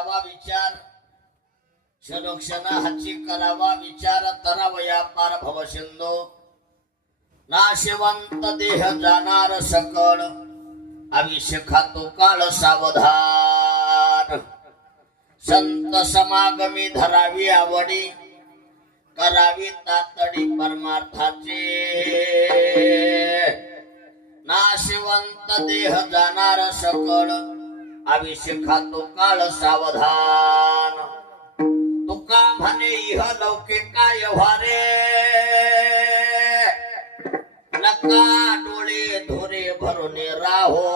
करावा विचार, क्षणोक्षण हाची करावा विचार, तरावया पार भव सिंधू, नाशिवंत देह जाणार सकळ, अभिषेका तो काळ सावधान, संत समागमी धरावी आवडी, करावी तातडी परमार्थाचे, नाशिवंत देह जाणार सकळ, अभिषेका तो काळ सावधान, तुका म्हणे इह लौकिका व्यवहारे, नका डोळे धोरे भरुने राहो,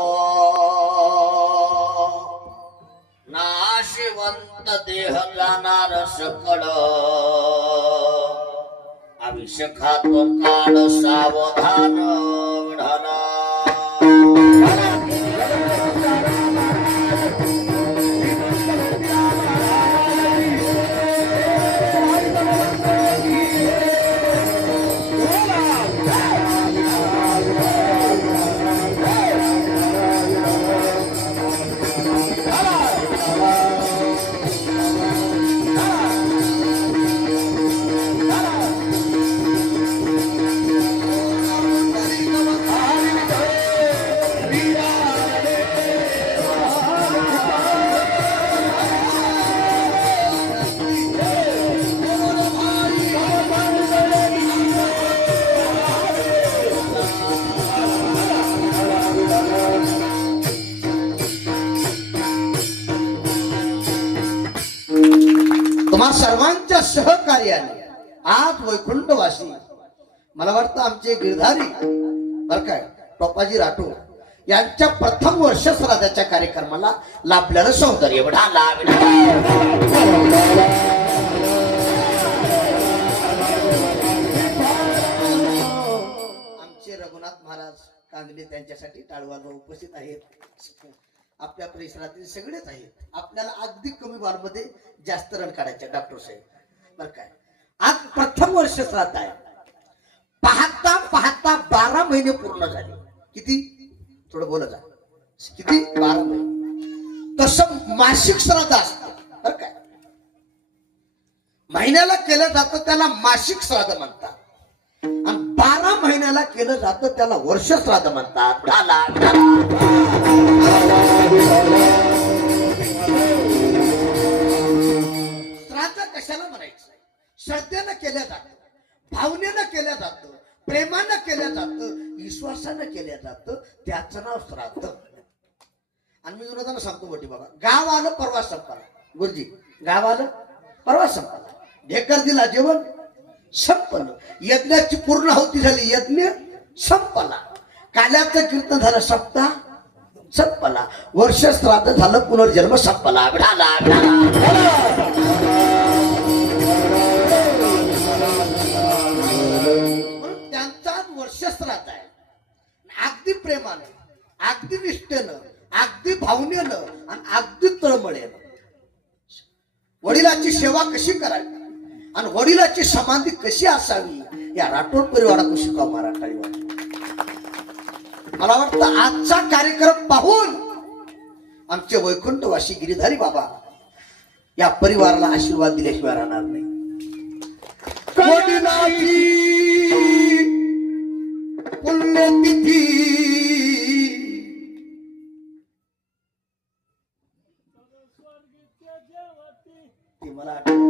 नाशिवंत देह जाणार सकळ, अभिषेका तो काळ सावधान विढाला. सर्वांच्या सहकार्याने आज वैकुंठवासी, मला वाटतं आमचे गिरधारी बर काय टोपाजी राठोड यांच्या प्रथम वर्ष श्राद्धाच्या कार्यक्रमाला लाभलेलं सौंदर्य बढाला. आमचे रघुनाथ महाराज कांगणे त्यांच्यासाठी टाळवाला उपस्थित आहेत. आपल्या परिसरातील सगळेच आहेत. आपल्याला अगदी कमी बारमध्ये जास्त रन काढायचे डॉक्टर साहेब बर काय. आज प्रथम वर्ष श्राद्ध आहे. पाहता पाहता 12 महिने पूर्ण झाले. किती थोडं बोला जा. किती 12 महिने. तसं मासिक श्राद्ध असतं बर काय. महिन्याला केलं जातं त्याला मासिक श्राद्ध म्हणतात, आणि 12 महिन्याला केलं जातं त्याला वर्ष श्राद्ध म्हणतात. श्राद्ध कशाला म्हणायचं? श्रद्धेनं केलं जातं, भावनेनं केलं जातं, प्रेमानं केलं जातं, विश्वासानं केलं जातं, त्याचं नाव श्राद्ध. आणि मी विरोधानं सांगतो मोठी बाबा, गाव आलं परवा संपला. गुरुजी गाव आलं परवा संपला. ढेकर दिला जेवण संपलं. यज्ञाची पूर्ण आहुती झाली, यज्ञ संपला. काल्याचं कीर्तन झालं, सप्ताह संपला. वर्ष श्राद्ध झालं, पुनर्जन्म संपला. त्यांचा वर्ष श्राद्ध आहे. अगदी प्रेमानं, अगदी निष्ठेनं, अगदी भावनेनं आणि अगदी तळमळेनं वडिलांची सेवा कशी करावी आणि वडिलांची समाधी कशी असावी या राठोड परिवारातून शिकाव मराठाळी. मला वाटतं आजचा कार्यक्रम पाहून आमचे वैकुंठवासी गिरीधारी बाबा या परिवाराला आशीर्वाद दिल्याशिवाय राहणार नाही. वडिलांची पुण्यतिथी ती मला आठवण.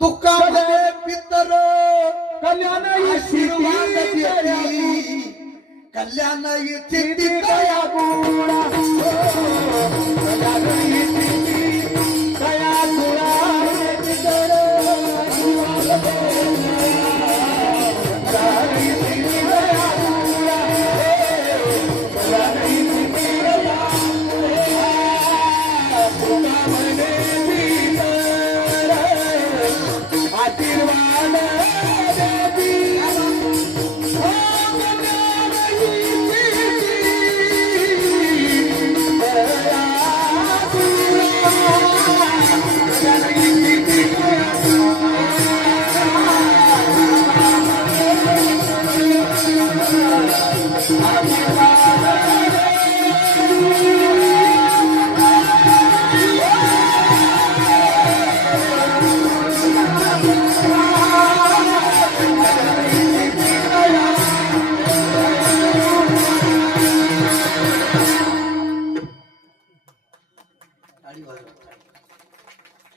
तुका पितर कल्याण आशीर्वाद देती, कल्याण येते दया गुणा, कल्याण येते दया गुणा.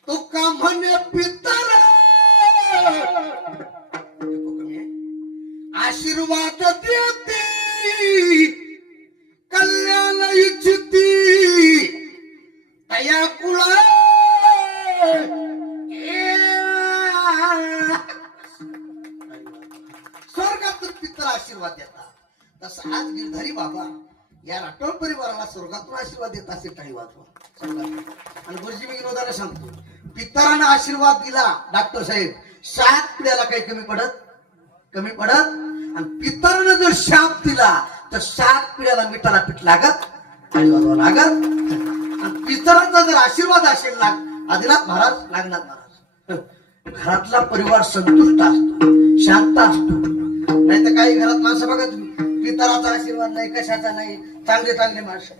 तुका म्हणे पितर आशीर्वाद देती कल्याण इच्छिती तया कुळा स्वर्गातून पितर आशीर्वाद देतात तसं आज गिरधारी बाबा या राठोड परिवाराला स्वर्गातून आशीर्वाद देत असेल काही वाचवा आणि गुरुजी मी विनोदाला सांगतो पितरानं आशीर्वाद दिला डॉक्टर साहेब 7 पिढ्याला काही कमी पडत आणि पितरानं जर शाप दिला तर 7 पिढ्याला मिठाला पीठ लागत आणि वाजवा लागत आणि पितरांचा जर आशीर्वाद असेल ना आदिनाथ महाराज लागणार महाराज घरातला परिवार संतुष्ट असतो शांत असतो नाही तर काही घरात माणसं बघा तुम्ही पितराचा आशीर्वाद नाही कशाचा नाही चांगले माणसं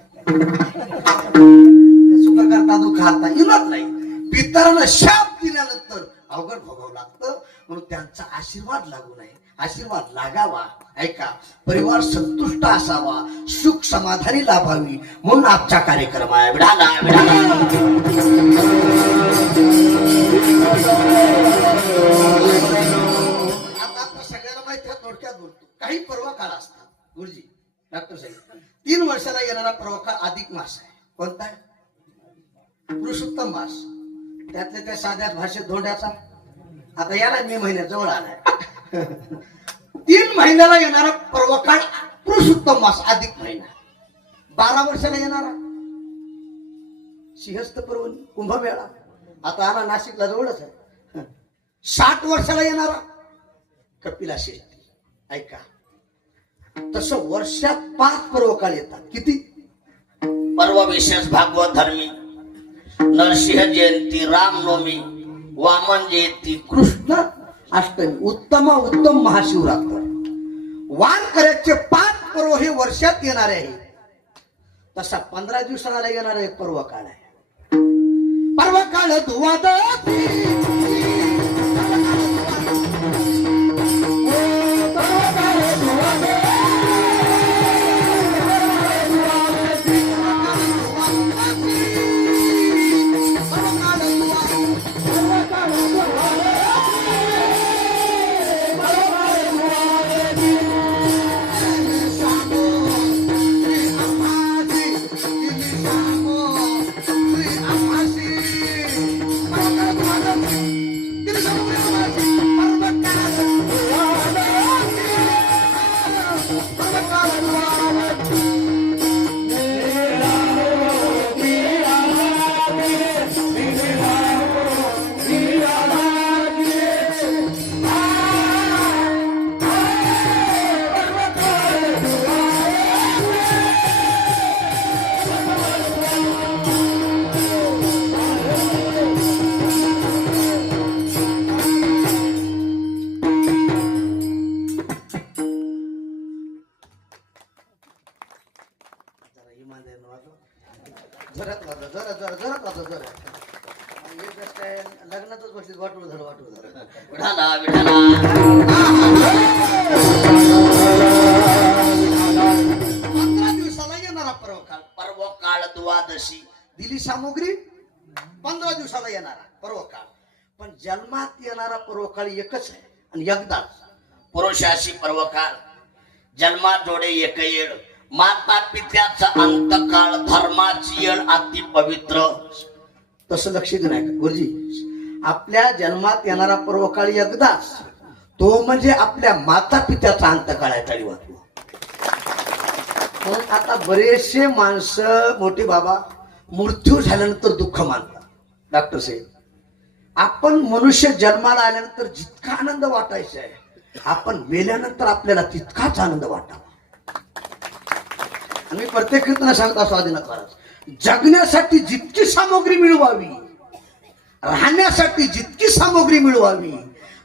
सुख करता दुःख खाता इलाज नाही पितरानं शाप दिल्यानंतर अवघड भोगावं लागतं म्हणून त्यांचा आशीर्वाद लागू नये आशीर्वाद लागावा ऐका परिवार संतुष्ट असावा सुख समाधानी लाभावी म्हणून आजचा कार्यक्रम आहे विढाला आता सगळ्याला माहिती आहे थोडक्यात बोलतो काही पर्व काळ असतात गुरुजी डॉक्टर साहेब 3 वर्षाला येणारा पर्व काळ अधिक मास आहे कोणता आहे पुरुषोत्तम मास त्यातल्या त्या साध्या भाषेत धोंड्याचा आता याला मे महिन्यात जवळ आलाय 3 महिन्याला येणारा पर्व काळ पुरुषोत्तम मास अधिक महिना 12 वर्षाला येणारा सिंहस्थ पर्वणी कुंभमेळा आता आला नाशिकला जवळच आहे 60 वर्षाला येणारा कपिला शेट्टी ऐका तसं वर्षात 5 पर्व काळ येतात किती पर्व विशेष भागवत धर्मी नरसिंह जयंती रामनवमी वामन जयंती कृष्ण अष्टमी उत्तम महाशिवरात्र वारकऱ्याचे 5 पर्व हे वर्षात येणारे आहे तसा 15 दिवसाला येणारा एक पर्व काळ आहे पर्व काळ लग्नातच बसली वाटून विढाला विढाला 15 दिवसाला येणारा पर्व काळ द्वादशी दिली सामुग्री 15 दिवसाला येणारा पर्व काळ पण जन्मात येणारा पर्व काळ एकच आहे आणि एकदाच पुरुषाशी पर्व काळ जन्मात जोडे एक येळ माता पित्याचा अंतकाळ धर्माची येळ अति पवित्र तसं लक्ष देऊ नका गुरुजी आपल्या जन्मात येणारा पर्व काळ एकदाच तो म्हणजे आपल्या माता पित्याचा अंतकाळ आहे तळी वाचवा म्हणून आता बरेचसे माणसं मोठे बाबा मृत्यू झाल्यानंतर दुःख मानतात डॉक्टर साहेब आपण मनुष्य जन्माला आल्यानंतर जितका आनंद वाटायचा आहे आपण मेल्यानंतर आपल्याला तितकाच आनंद वाटावा आणि प्रत्येक कीर्तन सांगता स्वाधीनाथ महाराज जगण्यासाठी जितकी सामग्री मिळवावी राहण्यासाठी जितकी सामग्री मिळवावी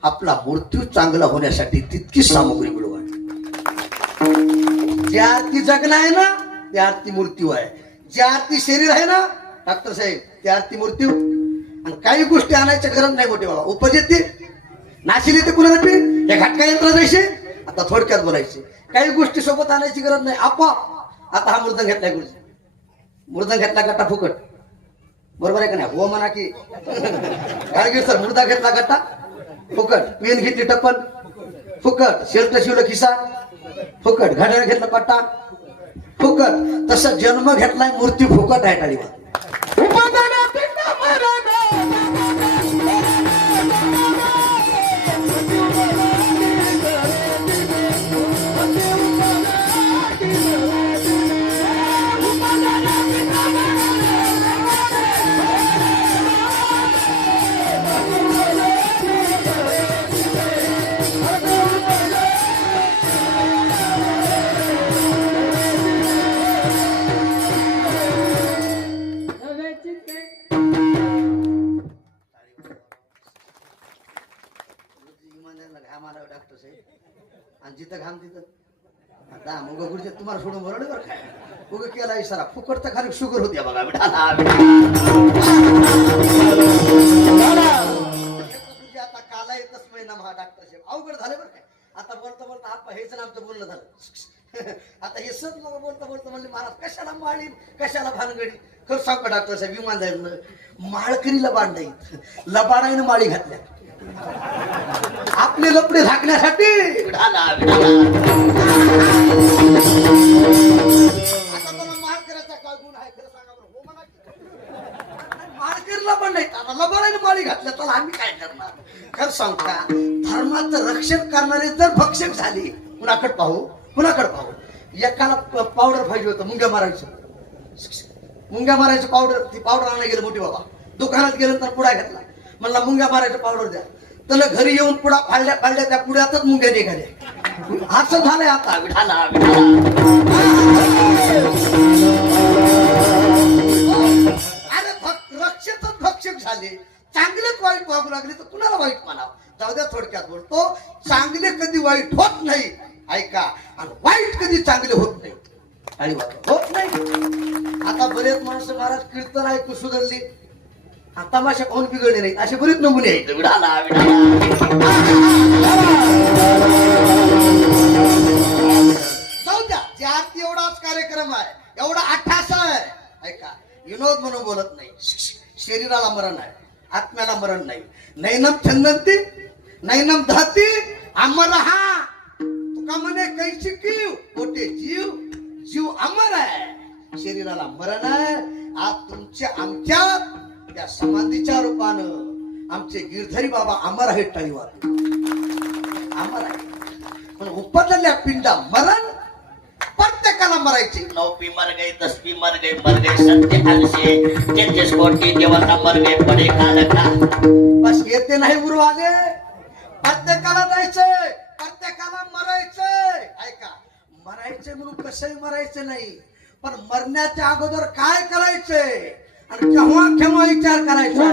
आपला मृत्यू चांगला होण्यासाठी तितकी सामग्री मिळवावी ज्या अर्थी जगणं आहे ना त्या अर्थी मृत्यू आहे ज्या अर्थी शरीर आहे ना डॉक्टर साहेब त्या अर्थी मृत्यू आणि काही गोष्टी आणायच्या गरज नाही मोठे बाबा उपजेते नाशिले ते कुणाला हे घटका यंत्र जायचे आता थोडक्यात बोलायचे काही गोष्टी सोबत आणायची गरज नाही आपोआप आता हा मृदंग घेतलाय गुरुजी मृदंग घेतला गट्टा फुकट बरोबर आहे का नाही? हो म्हणा की काय सर मुर्दा घेतला गट्टा फुकट, पेन घेतली टप्पन फुकट, शर्ट शिवलं खिसा फुकट, घड्याळ घेतलं पट्टा फुकट. तसं जन्म घेतलाय मूर्ती फुकट आहे टाळीवर. घाम आला डॉक्टर साहेब आणि जिथं घाम तिथं आता मग गुरुजी तुम्हाला सोडून बरोबर बरं काय उग केला इशारा फुकट तर खाली शुगर होती बघा आता काला येतच महिना महा डॉक्टर साहेब अवघड झाले बरं काय. आता बोलता बोलता आपण हेच आमचं बोलणं झालं. आता हे सत मग बोलता बोलता म्हणले महाराज कशाला माळी कशाला भानगडी. खरं सांग का डॉक्टर साहेब विमान जाईल माळकरीला बांध नाही लबाडाईनं माळी घातल्या आपले लपडे झाकण्यासाठी. विठाला आता त्याला माळकऱ्याचा काय गुण आहे खरं सांगा बरं. हो म्हणा की. माळकरीला पण नाही आता लबाडाईनं माळी घातल्या तर आम्ही काय करणार. खरं सांग का धर्माचं रक्षण करणारे जर भक्षक झाले कुणाकडे पाहू एकाला पावडर पाहिजे होतं मुंग्या मारायचं पावडर. ती पावडर आणायला गेलं मोठी बाबा दुकानात गेलं तर पुडा घेतला म्हणला मुंग्या मारायचं पावडर द्या. त्याला घरी येऊन पुडा फाडल्या त्या पुड्यातच मुंग्या निघाल्या. असं झालंय आता. विठाला अरे रक्षकच भक्षक झाले चांगलेच वाईट वागू लागले तर कुणाला वाईट म्हणावं. जाऊ द्या थोडक्यात बोलतो चांगले कधी वाईट होत नाही ऐका आणि वाईट कधी चांगले होत नाही आणि होत नाही. आता बरेच माणसं महाराज कीर्तन ऐकू सुधारली तमाशा पाहून बिघडले नाही असे बरेच नमुने आहेत. विठाला जाऊ द्या जे आरती एवढाच कार्यक्रम आहे एवढा अट्ठासा आहे ऐका विनोद म्हणून बोलत नाही. शरीराला मरण आहे आत्म्याला मरण नाही. नैनम छंदंती नैनम धाती अमर हा तुका म्हणे कैची कीव मोठे जीव अमर आहे शरीराला मरण आहे. आज तुमच्या आमच्यात त्या समाधीच्या रूपानं आमचे गिरधरी बाबा अमर आहेत टाळीवर अमर आहे. पण उपरलेल्या पिंडा मरण प्रत्येकाला मरायचे. 9 मर गए 10 मर गए सत्य अलसे 33 कोटी देवता मर गए बड़े काल का. बस येते नाही उरवाले प्रत्येकाला जायचंय प्रत्येकाला मरायचंय. ऐका मरायचे म्हणून कसंही मरायचं नाही पण मरण्याच्या अगोदर काय करायचंय आणि केव्हा विचार करायचा.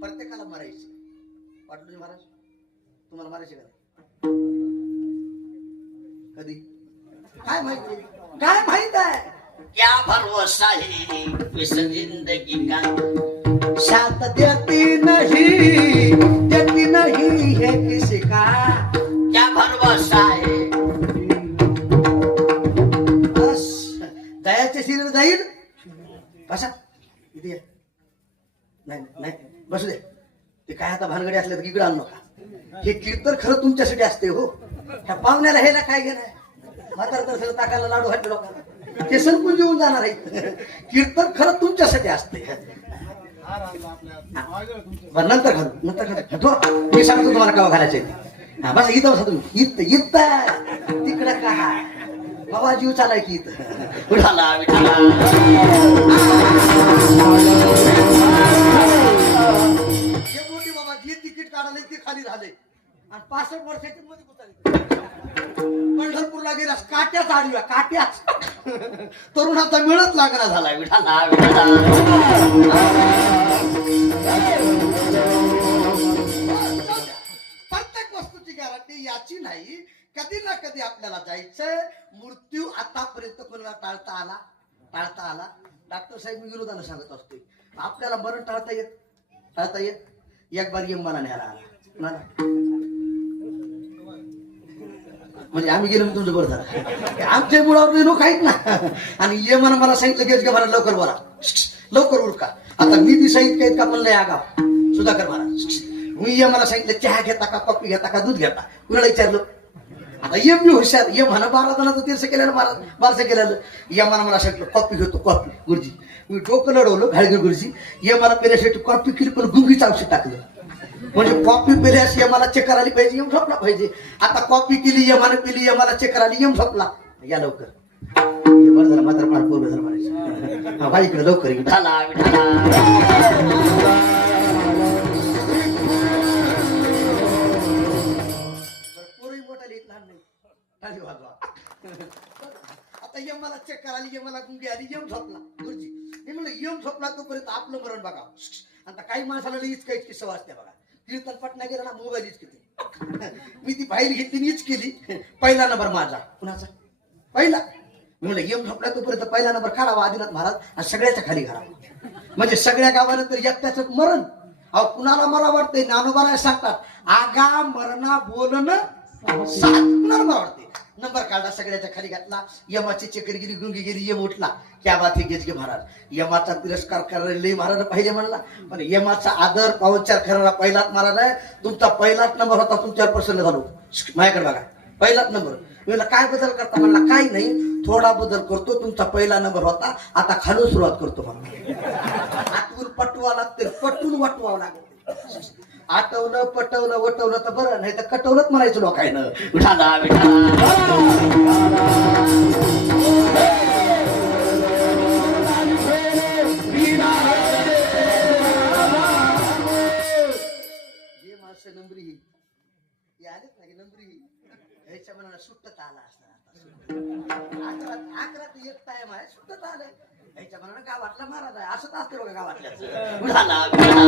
प्रत्येकाला मारायचे. पाटलूजी महाराज तुम्हाला मारायचे का कधी काय माहित आहे. क्या भरोसा है इस जिंदगी का साथ देती नहीं है किसी का क्या भरवसा है. बस दयाचे सिरियल जाईल बसा इथे या. नाही नाही बसू दे ते काय आता भानगडी असल्या तर इकडे आणू नका हे कीर्तन खरं तुमच्यासाठी असते हो ह्या पाहुण्याला ह्याला काय घेणार म्हातार तर सगळं ताकाला लाडू घातले लोकांना ते संपून जेवून जाणार आहे कीर्तन खरं तुमच्यासाठी असते बरं नंतर घालू मी सांगतो तुम्हाला केव्हा घालायचे हा बस इथं बसा तुम्ही तिकडं का बाबा जीव चालाय की इथं विठाला विठाला. जे मोठी बाबा जे तिकीट काढाले ते खाली झाले आणि 65 वर्षाची मध्ये कुठे पंढरपूरला गेलास काट्याच आडव्या काट्याच तरुणाचा मिळत लागला झाला विठाला विठाला. प्रत्येक वस्तूची गॅरंटी याची नाही कधी ना कधी आपल्याला जायचंय मृत्यू आतापर्यंत कोणाला टाळता आला डॉक्टर साहेब मी विरोधानं सांगत असतोय आपल्याला मरण टाळता येत एक बार यमाला न्यायला आला कुणाला? म्हणजे आम्ही गेलो तुमचं बरं झालं आमच्या मुळावर लोक आहेत ना आणि यमानं मला सांगितलं गेज का महाराज लवकर बोला लवकर उरका आता मी बी साहित्य आहेत का म्हणलंय आगाव सुधाकर महाराज मी यमाला सांगितलं चहा घेता का कॉफी घेता का दूध घेता कुणाला विचारलं आता यम बी हुशार यम म्हणा 12 जणांचं तीर्थ केलेलं महाराज 12 केलेलं यमानं मला सांगितलं कॉफी घेतो कॉफी गुरुजी मी डोकं लढवलं घाळगे गुरुजी यमाला पेल्यासाठी कॉफी केली पण गुंगीचं औषध टाकलं म्हणजे कॉफी पेल्यास यमाला चक्कर आली पाहिजे यम झोपला पाहिजे आता कॉफी केली यमानं पिली यमाला चक्कर आली यम झोपला या लवकर बरं झालं मात्र फार पूर्व झालं म्हणायचं हा इकडे लवकर विठाला विठाला. पोरही मोठा लिहित लहान नाही खाली वाजवा आता यमाला चक्कर आली यमाला गुंगी आली यम झोपला गुरुजी मी म्हणलं यम झोपला तोपर्यंत आपलं मरण बघा आता काही माणसाला हीच काही किस्सा वाचते बघा कीर्तन पटना गेला ना मोबाईल हीच किती मी ती फाईल घेतली हीच केली पहिला नंबर माझा कुणाचा पहिला मी म्हणलं यम झोपला तोपर्यंत पहिला नंबर काढावा आदिनाथ महाराज आणि सगळ्याच्या खाली घालावा म्हणजे सगळ्या गावानंतर एकट्याचं मरण अहो कुणाला मला वाटतंय ज्ञानोबा सांगतात आगा मरणा बोलणं सात कुणाला मला वाटते नंबर काढला सगळ्याच्या खाली घातला यमाची चक्कर गेली गुंगी गेली यम उठला क्या बात हे गेजगे महाराज यमाचा तिरस्कार करायला महाराज पाहिजे म्हणला पण यमाचा आदर पावचार करणारा पहिलाच महाराज आहे तुमचा पहिलाच नंबर होता तुमच्यावर प्रसन्न झालो माझ्याकडे बघा पहिलाच नंबर म्हणलं काय बदल करता म्हणला काही नाही थोडा बदल करतो तुमचा पहिला नंबर होता आता खालून सुरुवात करतो म्हणला आतून पटवा लागते पटून वाटवावं लागेल आटवलं पटवलं वटवलं तर बरं नाही तर कटवलंच म्हणायचं लोकांना विठाला विठाला. जे माणसं नंबरी आलेच नाही नंबरी ह्याच्या मनाला सुट्टत आला असणार अकरा ते एक टाइम आहे सुट्टत आलंय ह्याच्या मनाला गावातला महाराज आहे असंच असते बघा गावातल्या विठाला विठाला.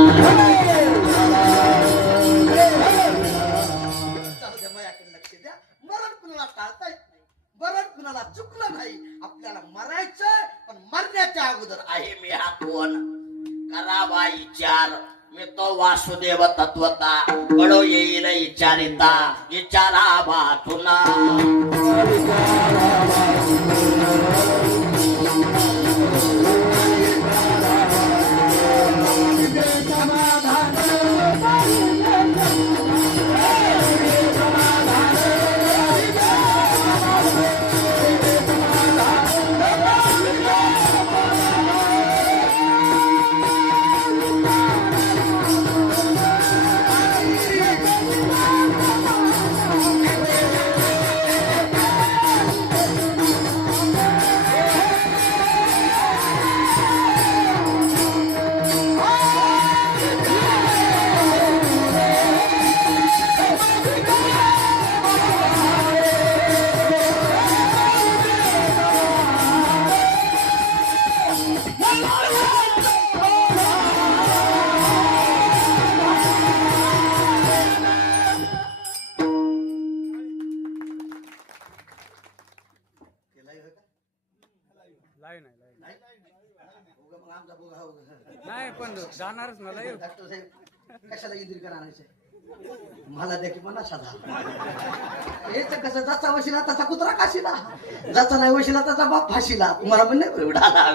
जाऊ द्या माझ्याकडे लक्ष द्या मरण कुणाला टाळता येत नाही मरण कुणाला चुकलं नाही आपल्याला मरायचं पण मरण्याच्या अगोदर आहे मी हातवन करावा विचार मी तो वासुदेव तत्वता कळो येईल विचारिता विचारा वाचुना. नाही पण जाणारच मला येऊ. डॉक्टर साहेब कशाला इंद्रिकर आणायचे मला द्या की 50 हजार. हे तर कसं जाचा वशिला तसा कुत्रा काशीला, जाचा नाही वशिला तसा बाप फाशीला. तुम्हाला पण नाही विडाला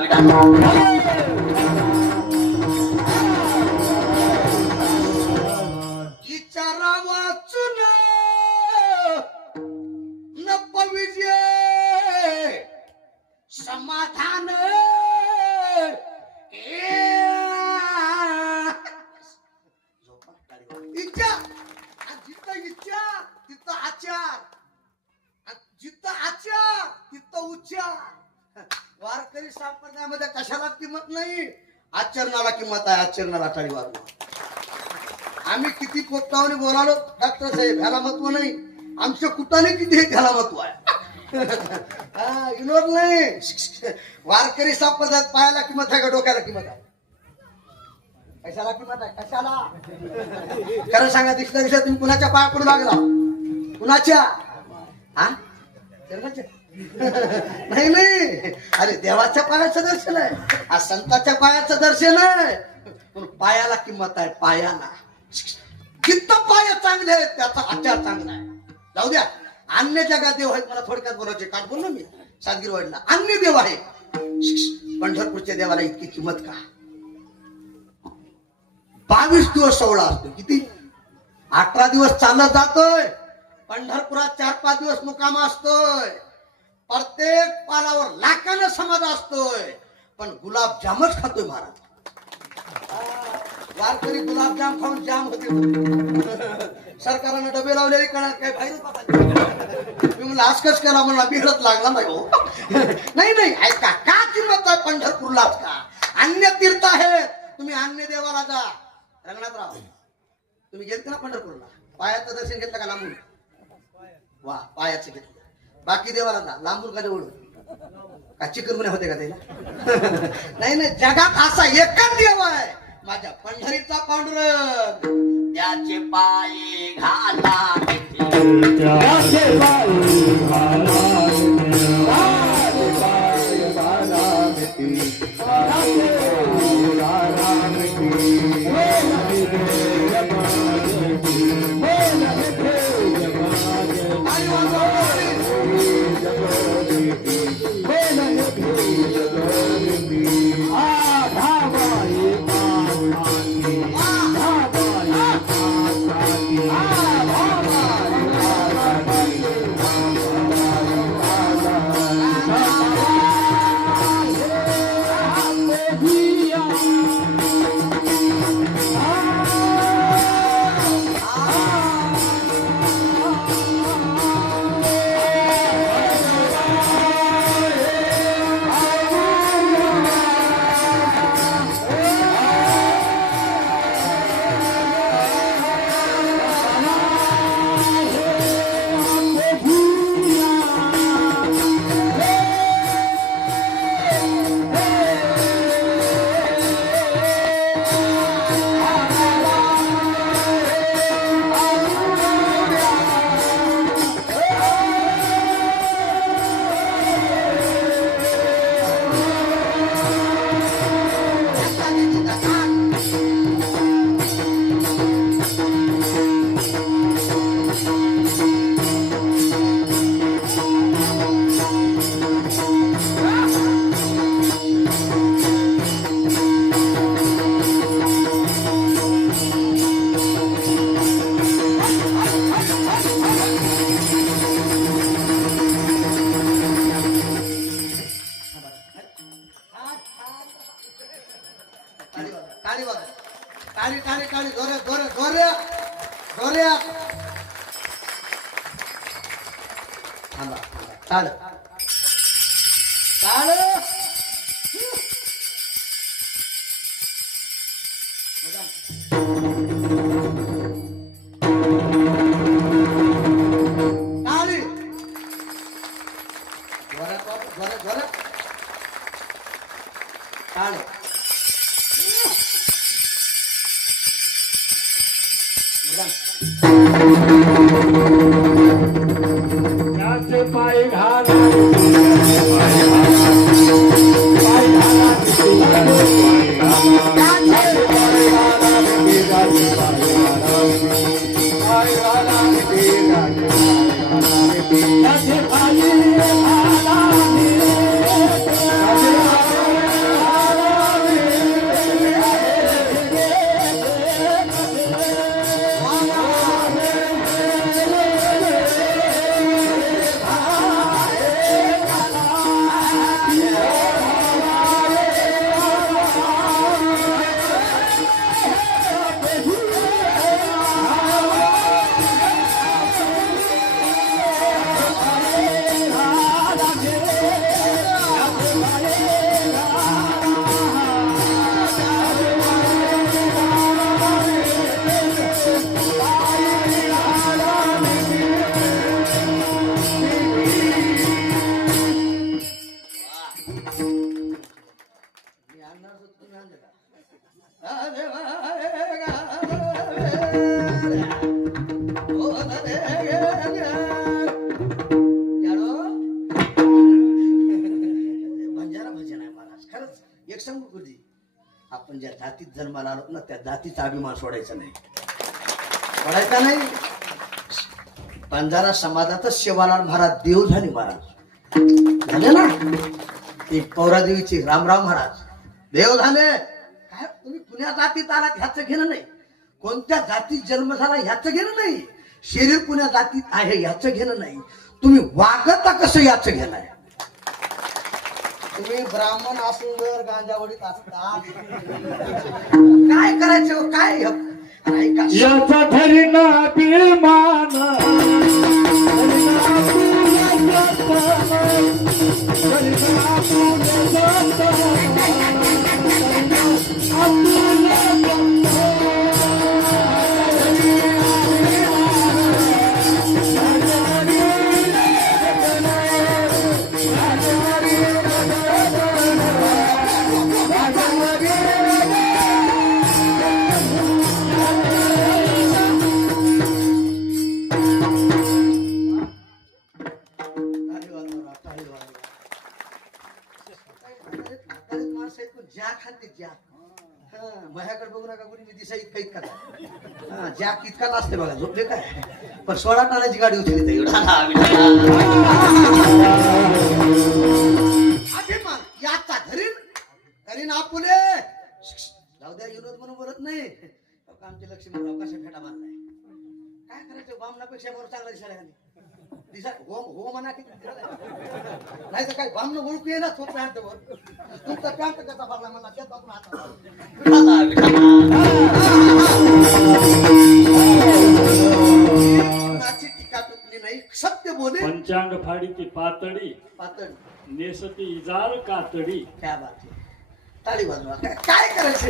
विचारा वाचून नप्प विजय समाधान इच्छा जिथं इच्छा तिथं आचार, जिथं आचार तिथं उच्चार. वारकरी संप्रदायामध्ये कशाला किंमत नाही, आचरणाला किंमत आहे. आचरणाला टाळी वाजवा. आम्ही किती पोपटावणी बोलालो डॉक्टर साहेब ह्याला महत्व नाही, आमच्या कुटाने किती ह्याला महत्व आहे. विनोद नाही. वारकरी संप्रदायात पायाला किंमत आहे का डोक्याला किंमत आहे? कशाला किंमत आहे? कशाला? खरं सांगा, दिसल्या दिवसात तुम्ही कुणाच्या पाया पडू लागला? कुणाच्या? हा नाही नाही, अरे देवाच्या पायाचं दर्शन आहे, आज संतांच्या पायाचं दर्शन आहे. पण पायाला किंमत आहे. पायाला जिथं पाय चांगले आहेत त्याचा आचार चांगला आहे. जाऊ द्या, अन्य जगात देव आहेत. मला थोडक्यात बोलायचे, काट बोललो मी सातगिरवाडीला अन्य देव आहे. पंढरपूरच्या देवाला इतकी किंमत का? 22 दिवस सोहळा असतो. किती? 18 दिवस चालत जातोय. पंढरपुरात 4-5 दिवस मुक्काम असतोय. प्रत्येक पालावर लाखानं समाज असतोय. पण गुलाबजामच खातोय महाराज. वारकरी गुलाबजाम खाऊन जाम होते. सरकारनं डबे लावलेले कळत काय बाहेर मी म्हणलं आजकच केला, म्हणला बिघडत लागला नाही हो. नाही नाही, ऐका, का किंमत आहे पंढरपूरलाच का? अन्य तीर्थ आहेत. तुम्ही अन्य देवाला जा. रंगनाथराव, तुम्ही गेलते ना पंढरपूरला, पायाचं दर्शन घेतलं का लांबून? वा, पायाचं घेतलं. बाकी देवाला जा, लांबून का जवळून? का चिकरगुन्हे होते का त्याला? नाही नाही, जगात असा एकच देव आहे, माझ्या पंढरीचा पांडुरंग. त्याचे पायी घाला मिठी. टाळी बघा, टाळी टाळी टाळी, जोऱ्या जोऱ्या जोऱ्या जोऱ्या. थांबा, टाळ टाळ. टाळी जोऱ्या जोऱ्या जोऱ्या. टाळ. त्याचे पाय घाला पाय घाला मी आणणार होतो, तुम्ही आणलं का? बंजारा भजन आहे महाराज. खरंच एक सांगू गुरुजी, आपण ज्या जातीत जन्माला आलो ना त्या जातीचा अभिमान सोडायचा नाही. सोडायचा नाही. बंजारा समाजातच शिवालाल महाराज देव झाले महाराज झाले ना. ती पौरादेवीची रामराव महाराज देव झाले. काय तुम्ही कुण्या जातीत आलात ह्याचं घेणं नाही, कोणत्या जातीत जन्म झाला ह्याचं घेणं नाही, शरीर कुण्या जातीत आहे ह्याचं घेणं नाही, तुम्ही वागता कसं याचं घेणं आहे. तुम्ही ब्राह्मण असून जर गांजावडीत असता काय करायचं काय ऐका. याचा धरीना अभिमान ज्या खाते ज्या माझ्याकडे बघू नका कोणी मी दिसा इतका इतका ज्या इतकाच असते बघा. झोपले काय पण 16 टनाची गाडी उचलली अभिमान याचा धरीन करीन आपुले. जाऊ द्या विनोद म्हणून बोलत नाही. आमचे लक्ष्मणराव कशा फेटा मारलाय. काय करायचं बामणापेक्षा मोर चांगला दिसायला दिसा हो म्हणा की नाही तर काय बामण ओळखू ये ना तो पॅन्ट वर तुमचा पॅन्ट कसा भरला म्हणला त्यात आपण हाताची टीका टुकली नाही. सत्य बोले. पंचांग फाडी ती पातळी पातळ नेसती इजार कातडी. क्या बात आहे. टाळी वाजवा. काय करायचं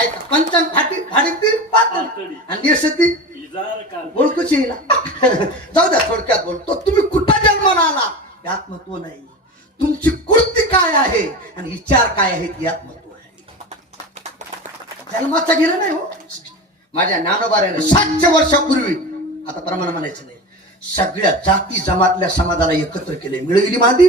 ऐका. पंचांग फाटी फाडी पातळी आणि नेसती इजार कातडी. ओळखूच येईल. जाऊ द्या थोडक्यात बोलतो. तुम्ही कुठं जन्माला आला यात महत्व नाही, तुमची कृती काय आहे आणि विचार काय आहेत यात महत्व आहे. जन्माचं गेलं नाही हो. माझ्या ज्ञानोबाऱ्याने 700 वर्षापूर्वी आता प्रमाण म्हणायचं नाही सगळ्या जाती जमातल्या समाजाला एकत्र केले. मिळविली मादी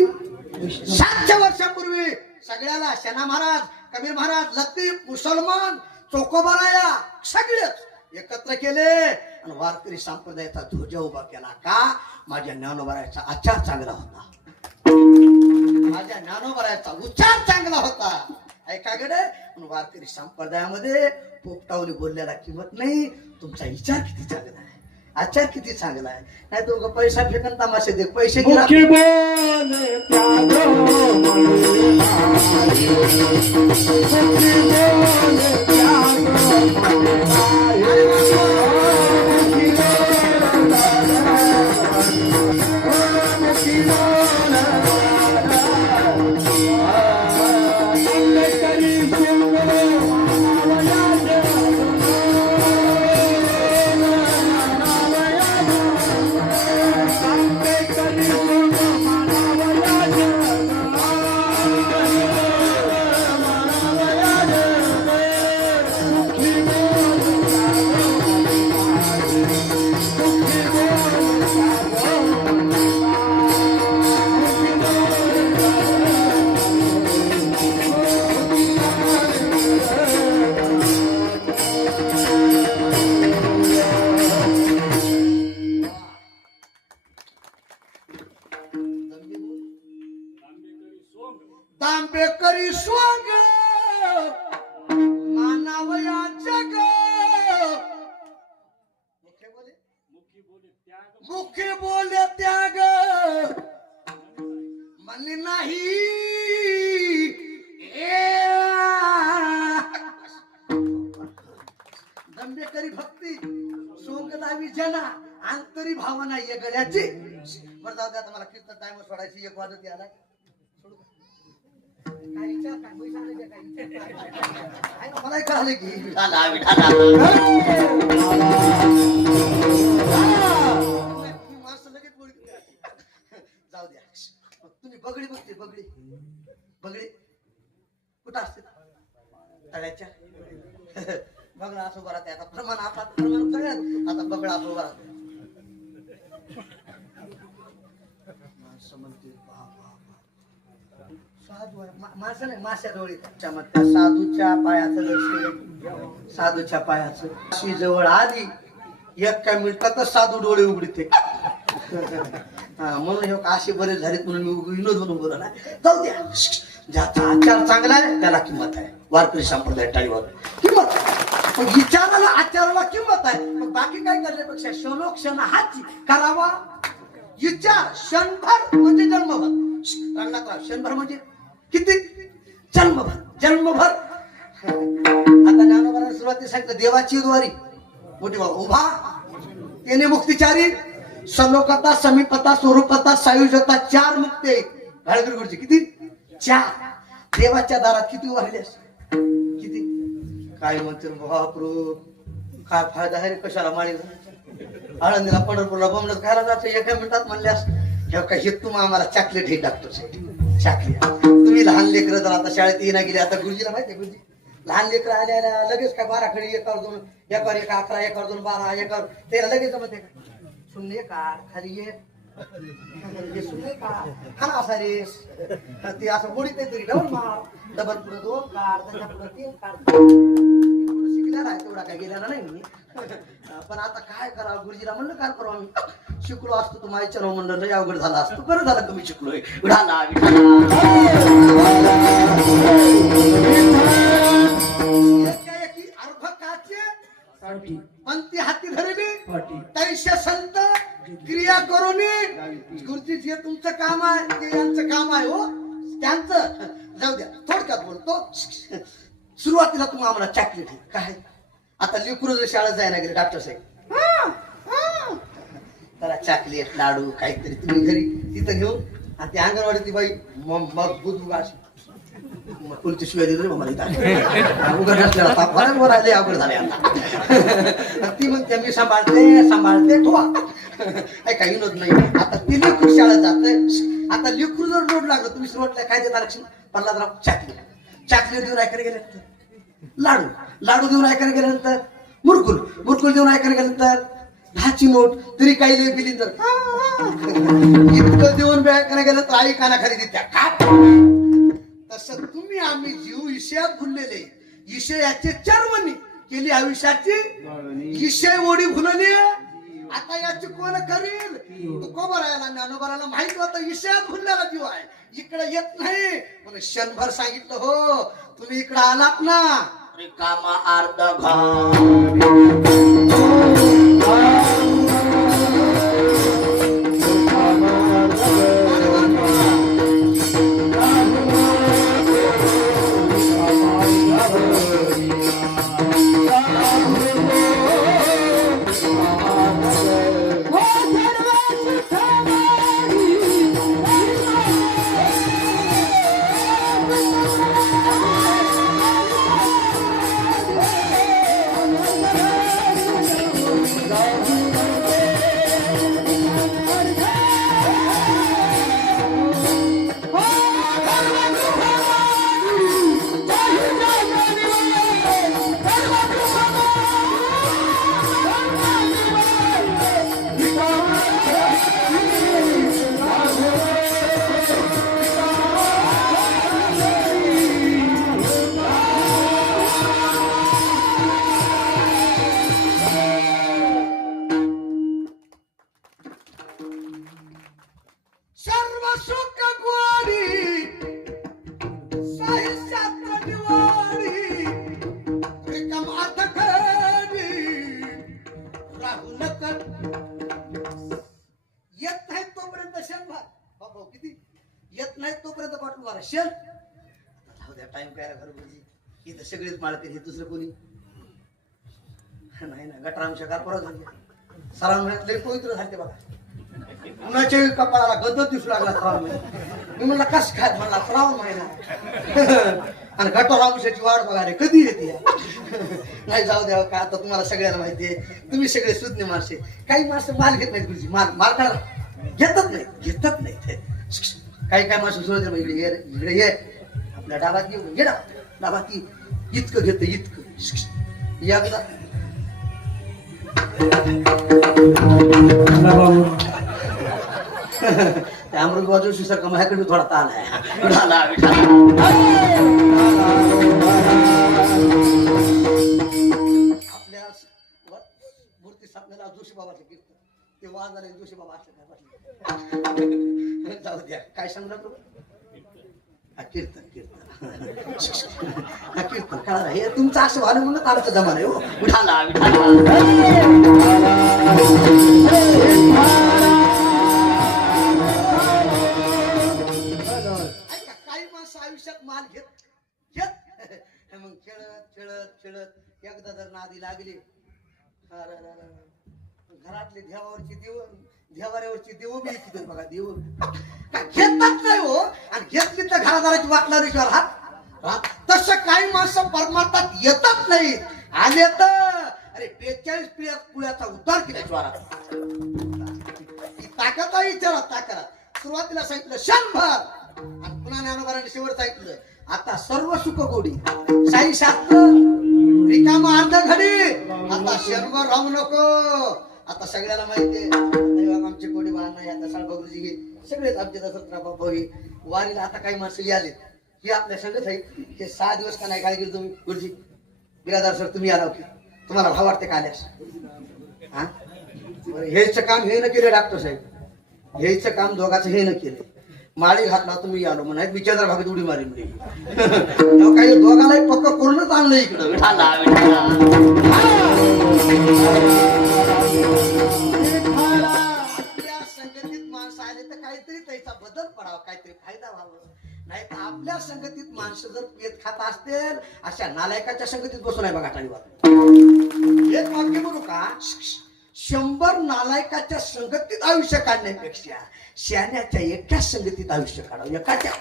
700 वर्षापूर्वी सगळ्याला शना महाराज, कबीर महाराज, लतीफ, मुसलमान, चोकोबाराया सगळेच एकत्र केले आणि वारकरी संप्रदायाचा ध्वजा उभा केला. का? माझ्या ज्ञानोबारायाचा आचार चांगला होता, माझ्या ज्ञानोबारायाचा उच्चार चांगला होता. ऐका गडे वारकरी संप्रदायामध्ये पोपटावली बोलल्याला किंमत नाही. तुमचा विचार किती चांगला आहे, आचार किती चांगला आहे. नाही तो पैसा फेकन तमाशे दे पैसे दिला. करी स्वांग मानाव या जग मुखे बोले त्याग म्हणले नाही दंबेकरी भक्ती सोंगदावी जना अंतरी भावना ये गळ्याची. बरं जाऊ दे आता मला कीर्तन टाइम सोडायची 1 वाजत आलाय. सोडू का? काय विचार काय पैसे आले का काय? मला कळाले की विठाला विठाला माणसं लगेच बोलत जाऊ द्या. तुम्ही बगडी बघते बगडी बगडी कुठं असते तळ्याच्या बगडा असं बरा आता प्रमाण आता प्रमाण सगळ्यात आता बगडा असं बरा माणसं म्हणते साधू आहे माणसं नाही माश्या डोळी त्या साधूच्या पायाचं दर्शन साधूच्या पायाचं अशी जवळ आली 1 मिनिटातच साधू डोळे उघडते. म्हणून हे असे बरेच झालेत म्हणून मी विनोद म्हणून बोलला जाऊ द्या. ज्याचा आचार चांगला आहे त्याला किंमत आहे. वारकरी संप्रदाय टाळीवर किंमत आहे. पण विचाराला आचाराला किंमत आहे. पण बाकी काय करण्यापेक्षा क्षणोक्षण हाची करावा विचार. क्षणभर म्हणजे जन्मभर. रंगनाथराव क्षणभर म्हणजे किती जन्मभर जन्मभर. आता ज्ञानोबाने सुरुवातीला सांगितलं देवाची द्वारी मोठी बाबा उभा त्याने मुक्तिचारी सलोकता समीपता स्वरूपता सायुजता 4 मुक्ती आहेत. घाळगिरी गुरुजी किती 4. देवाच्या दारात किती उभारले किती काय म्हणते बापरू काय फायदा आहे रे कशाला माळी आळंदीला पंढरपूरला बमलत खायला जायचं 1 मिनिटात म्हणल्यास हे काय हे तुम्ही आम्हाला चॉकलेट हे टाकतो चॉकलेट. तुम्ही लहान लेकरं जर आता शाळेत येणार गेले आता गुरुजीला माहिती आहे गुरुजी लहान लेकरं आल्या लगेच काय 12 खडी 1 2 1 1 11 1 2 12 1 तेरा लगेच जमत आहे का शून्य काढ खाली ये शून्य काढ हा असा रेस ते असं बुडीत तरी डबल मार डबल पुढे 2 काढ त्याच्या पुढे 3 काढ शिकलेला आहे तेवढा काय गेलेला नाही मी. पण आता काय करावं गुरुजीला म्हणलं काय करू आम्ही शिकलो असतो तू माईच्या नाव म्हणलं लय अवघड झाला असतो. बरं झालं कमी शिकलोय. विठाला विठाला पंथी हाती धरली तैशा संत क्रिया करून गुरुजी जे तुमचं काम आहे ते यांचं काम आहे हो त्यांचं जाऊ द्या. थोडक्यात बोलतो सुरुवातीला तुम्ही आम्हाला चॉकलेट काय आता लिकरू जर शाळेत जायला गेले डॉक्टर साहेब त्याला चॉकलेट लाडू काहीतरी तुम्ही घरी तिथं घेऊन आणि ती अंगणवाडी ती बाई मजबूत उगाशी कोणती शिवाय दिली रे मला उघड नसलेला ताप बरोबर आले अवघड झाले आता. ती म्हणते मी सांभाळते ठोवा ऐका विनोद नाही. आता ती लिकरू शाळेत जाते आता लिकरू जर रोड लागलं तुम्ही सुरुवातीला काय देता लक्ष 15 चॉकलेट देऊन ऐकायला गेले लाडू देऊन ऐकायला गेल्यानंतर मुरकुल देऊन ऐकायला गेल्यानंतर 10ची नोट तरी काही लय बिली तर इतकं देऊन ऐकायला गेलं तर आई कानाखाली देत्या का. तसं तुम्ही आम्ही जीव विषयात भुललेले विषयाचे चर्मणी केली आयुष्याची विषय ओढी भुलली. आता याची कोण करील तुकोबरायला ज्ञानोबराला माहित होतं विषयात भुललेला जीव आहे इकडे येत नाही. पण क्षणभर सांगितलं हो तुम्ही इकडे आलात ना रिकामा अर्ध सर्व सुख गोडी साई राहू नका. येत नाही तोपर्यंत शेण भार. बाबा किती येत नाही तोपर्यंत पाठवून मारा शेण. जाऊ द्या टाइम काय घर गुरुजी. इथं सगळेच माळते हे दुसरं कोणी नाही ना. गटरामच्या कारपोरा झाली सरांमध्ये लई पवित्र झाले बघा. कुणाच्या कपाळाला गदत दिसू लागला श्रावण महिना. मी म्हणला कस काय म्हणला श्रावण महिना आणि गटरामशाची वाट बघायला कधी येते. नाही जाऊ द्या का आता तुम्हाला सगळ्यांना माहिती आहे. तुम्ही सगळे सुज्ञ माणसे. काही माणसं माल घेत नाहीत गुरुजी. माल काढा घेतच नाही. काही माणसं सोडत इकडे ये आपल्या डाबात येऊ घे डाबात इतकं घेत इतकं एकदा त्या अमृत बाजूशी सारखा माझ्याकडे थोडा ताण आहे. विठाला विठाला आपल्या मूर्ती स्थापनेला जोशी बाबाचे कीर्तन ते वाजणारे जोशी बाबा असले काय जाऊ द्या. काय सांगणार तू कीर्तन कीर्तन कळा हे तुमचं असं व्हायला म्हणून काढायचं जमा नाही हो. विठाला विठाला काही माणसं आयुष्यात माल घेत मग खेळत एकदा जर नादी लागली घरातले देवाऱ्यावरची देव बी किती बघा देव घेतच नाही हो. आणि घेतली तर घरादाराची वाटणारी हात. तसं काही माणसं परमार्थात येतच नाही. आले तर अरे 42 पुळ्याचा उद्धार केला ज्वारात. ताकद आहे विचारा ताकद. सुरुवातीला सांगितलं 100 आणि पुन्हा ज्ञानोबाराने शेवट सांगितलं आता सर्व सुख गोडी. साई शास्त्र रिकामा अर्ध घडी. आता 100 राहू नको. आता सगळ्याला माहितीये आमचे कोणी बाळांना आता साळबाबूजी हे सगळेच आमचे दसरा बाबा हे वारीला आता काही माणसं आले हे आपल्या संगत आहे. हे 6 दिवस का नाही काय केलं तुम्ही गुरुजी बिरादार सर तुम्ही आला की तुम्हाला भाव वाटते का आल्यास. हा हेच काम हे न केले डॉक्टर साहेब. हेच काम दोघांचं हे न केलं. माळी घातला तुम्ही आलो म्हणा विचार भागात उडी मारी म्हणजे काही दोघांनाही पक्क करूनच आणलं इकडं. विठाला विठाला आपल्या संगतीत माणसं आले तर काहीतरी त्याचा बदल पडावा काहीतरी फायदा व्हावा. नाही तर आपल्या संगतीत माणसं जर पेत खात असतील अशा नालायकाच्या संगतीत बसून आहे बघा टाळीवर. एक वाक्य म्हणू का 100 नालायकाच्या संगतीत आयुष्य काढण्यापेक्षा शहाण्याच्या एकाच संगतीत आयुष्य काढावं. एकाच्या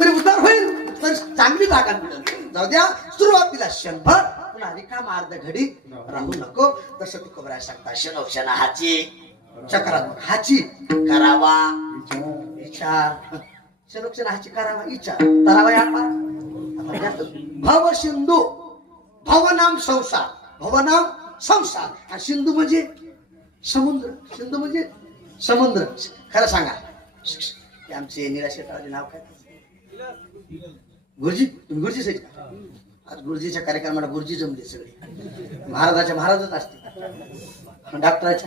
तरी उद्धार होईल तर चांगली जागा मिळेल. जाऊ द्या सुरुवातीला 100 पुन्हा रिकामा अर्ध घडी राहू नको. तसं तू खबर आहे सांगता क्षणोक्षण हाची चक्रात्मक हाची करावा विचार. क्षणोक्षण हाची करावा विचार करावा यार. भव सिंधू भवनाम संसार. भवनाम संसार आणि सिंधू म्हणजे समुद्र. सिंधू म्हणजे समुद्र. खरं सांगा आमचे निराशेटाचे नाव काय गुरुजी. तुम्ही गुरुजी साहेब का आज गुरुजीच्या कार्यक्रमाला गुरुजी जमले सगळे. महाराजच असते. डॉक्टरच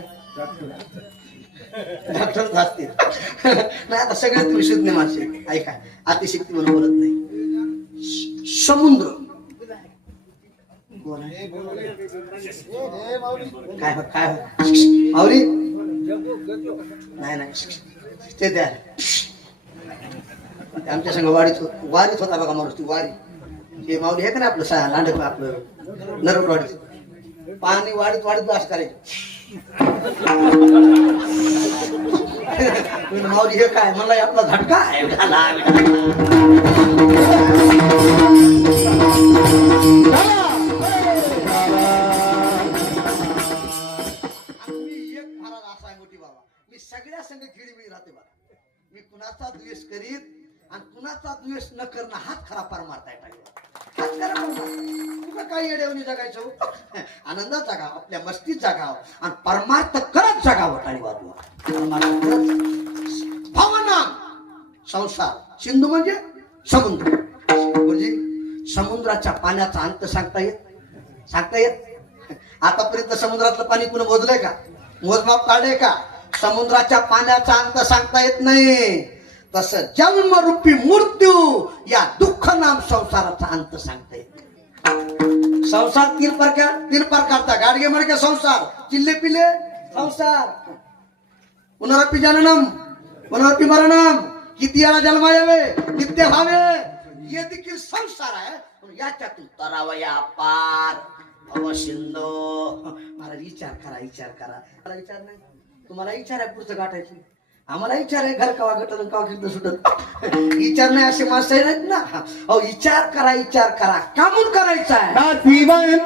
असते. नाही आता सगळे तुम्ही शुद्ध माणसे ऐका अतिशक्ती म्हणून बोलत नाही. समुद्र काय काय माऊली नाही ते द्या. आमच्या संग वारीत होता बघा माणूस ती वारी. हे माऊली हे का नाही आपलं लांड आपलं नरकवाडी पाणी वाढीत असं करायचं. माऊली हे काय म्हणला आपला झटका आहे. विठाला विठाला मी सगळ्या संघ खेळीमेळी राहते बघा. मी कुणाचा द्वेष करीत आणि कुणाचा द्वेष न करणं हाच खरा परमार्थ आहे. हाच खरा परमार्थ. काही येड्यावणी जगायचं आनंदात जगाव आपल्या मस्तीत जगाव आणि परमार्थ करत जगावं. टाळी वाजवा भावना संसार. सिंधू म्हणजे समुद्र. म्हणजे समुद्राच्या पाण्याचा अंत सांगता येत. आतापर्यंत समुद्रातलं पाणी कुणी मोजलंय का मोजमाप काढलंय का. समुद्राच्या पाण्याचा अंत सांगता येत नाही. तसं जन्मरूपी मृत्यू या दुःख नाम संसाराचा अंत सांगता येत. संसार तीन प्रकारचा गाडगे म्हणजे संसार चिल्ले पिल्ले संसार पुनरपी जननम पुनरपी मरणम किती याला जन्म यावे नित्य व्हावे हे देखील संसार आहे पण याच्यातून तरावया पार भव सिंधू. मला विचार करा मला विचार नाही तुम्हाला विचार आहे पुढचं गाठायची आम्हाला विचार आहे घर कवा गटल कवा खिंड सुटत विचार नाही असे माणसं नाहीत ना अहो विचार करा कामून करायचा आहे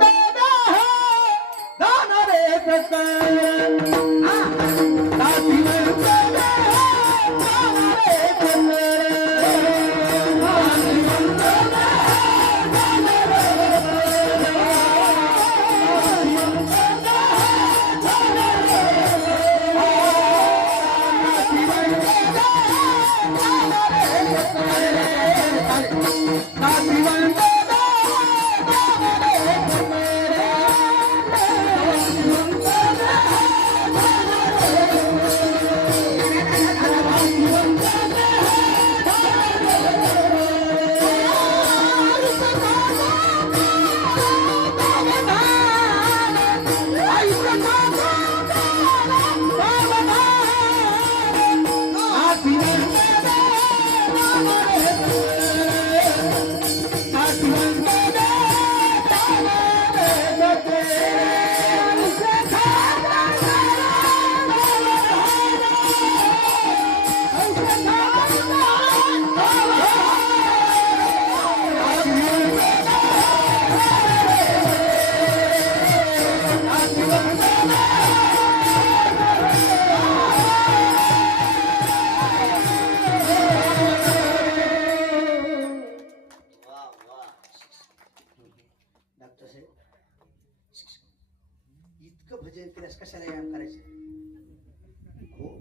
इतकं भजन केल्यास कशाला व्यायाम करायचे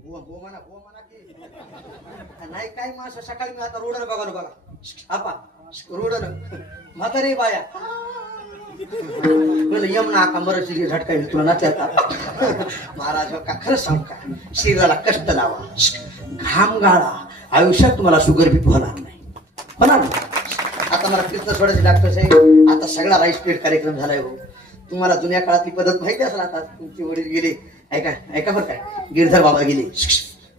हो म्हणा की नाही काय माणसं सकाळी मी आता रोडर बघा आपा रोडर म्हातारी बाया यम ना का मरची झटका तुला नात्याचा महाराज का खरं सांग का शरीराला कष्ट लावा घाम गाळा आयुष्यात तुम्हाला शुगर बी होणार नाही आता मला कीर्तन सोडायचे डॉक्टर साहेब आता सगळा राईस पेड कार्यक्रम झालाय हो तुम्हाला जुन्या काळातली पद्धत माहिती असेल आता तुमचे वडील गेले ऐका बरं काय गिरधर बाबा गेले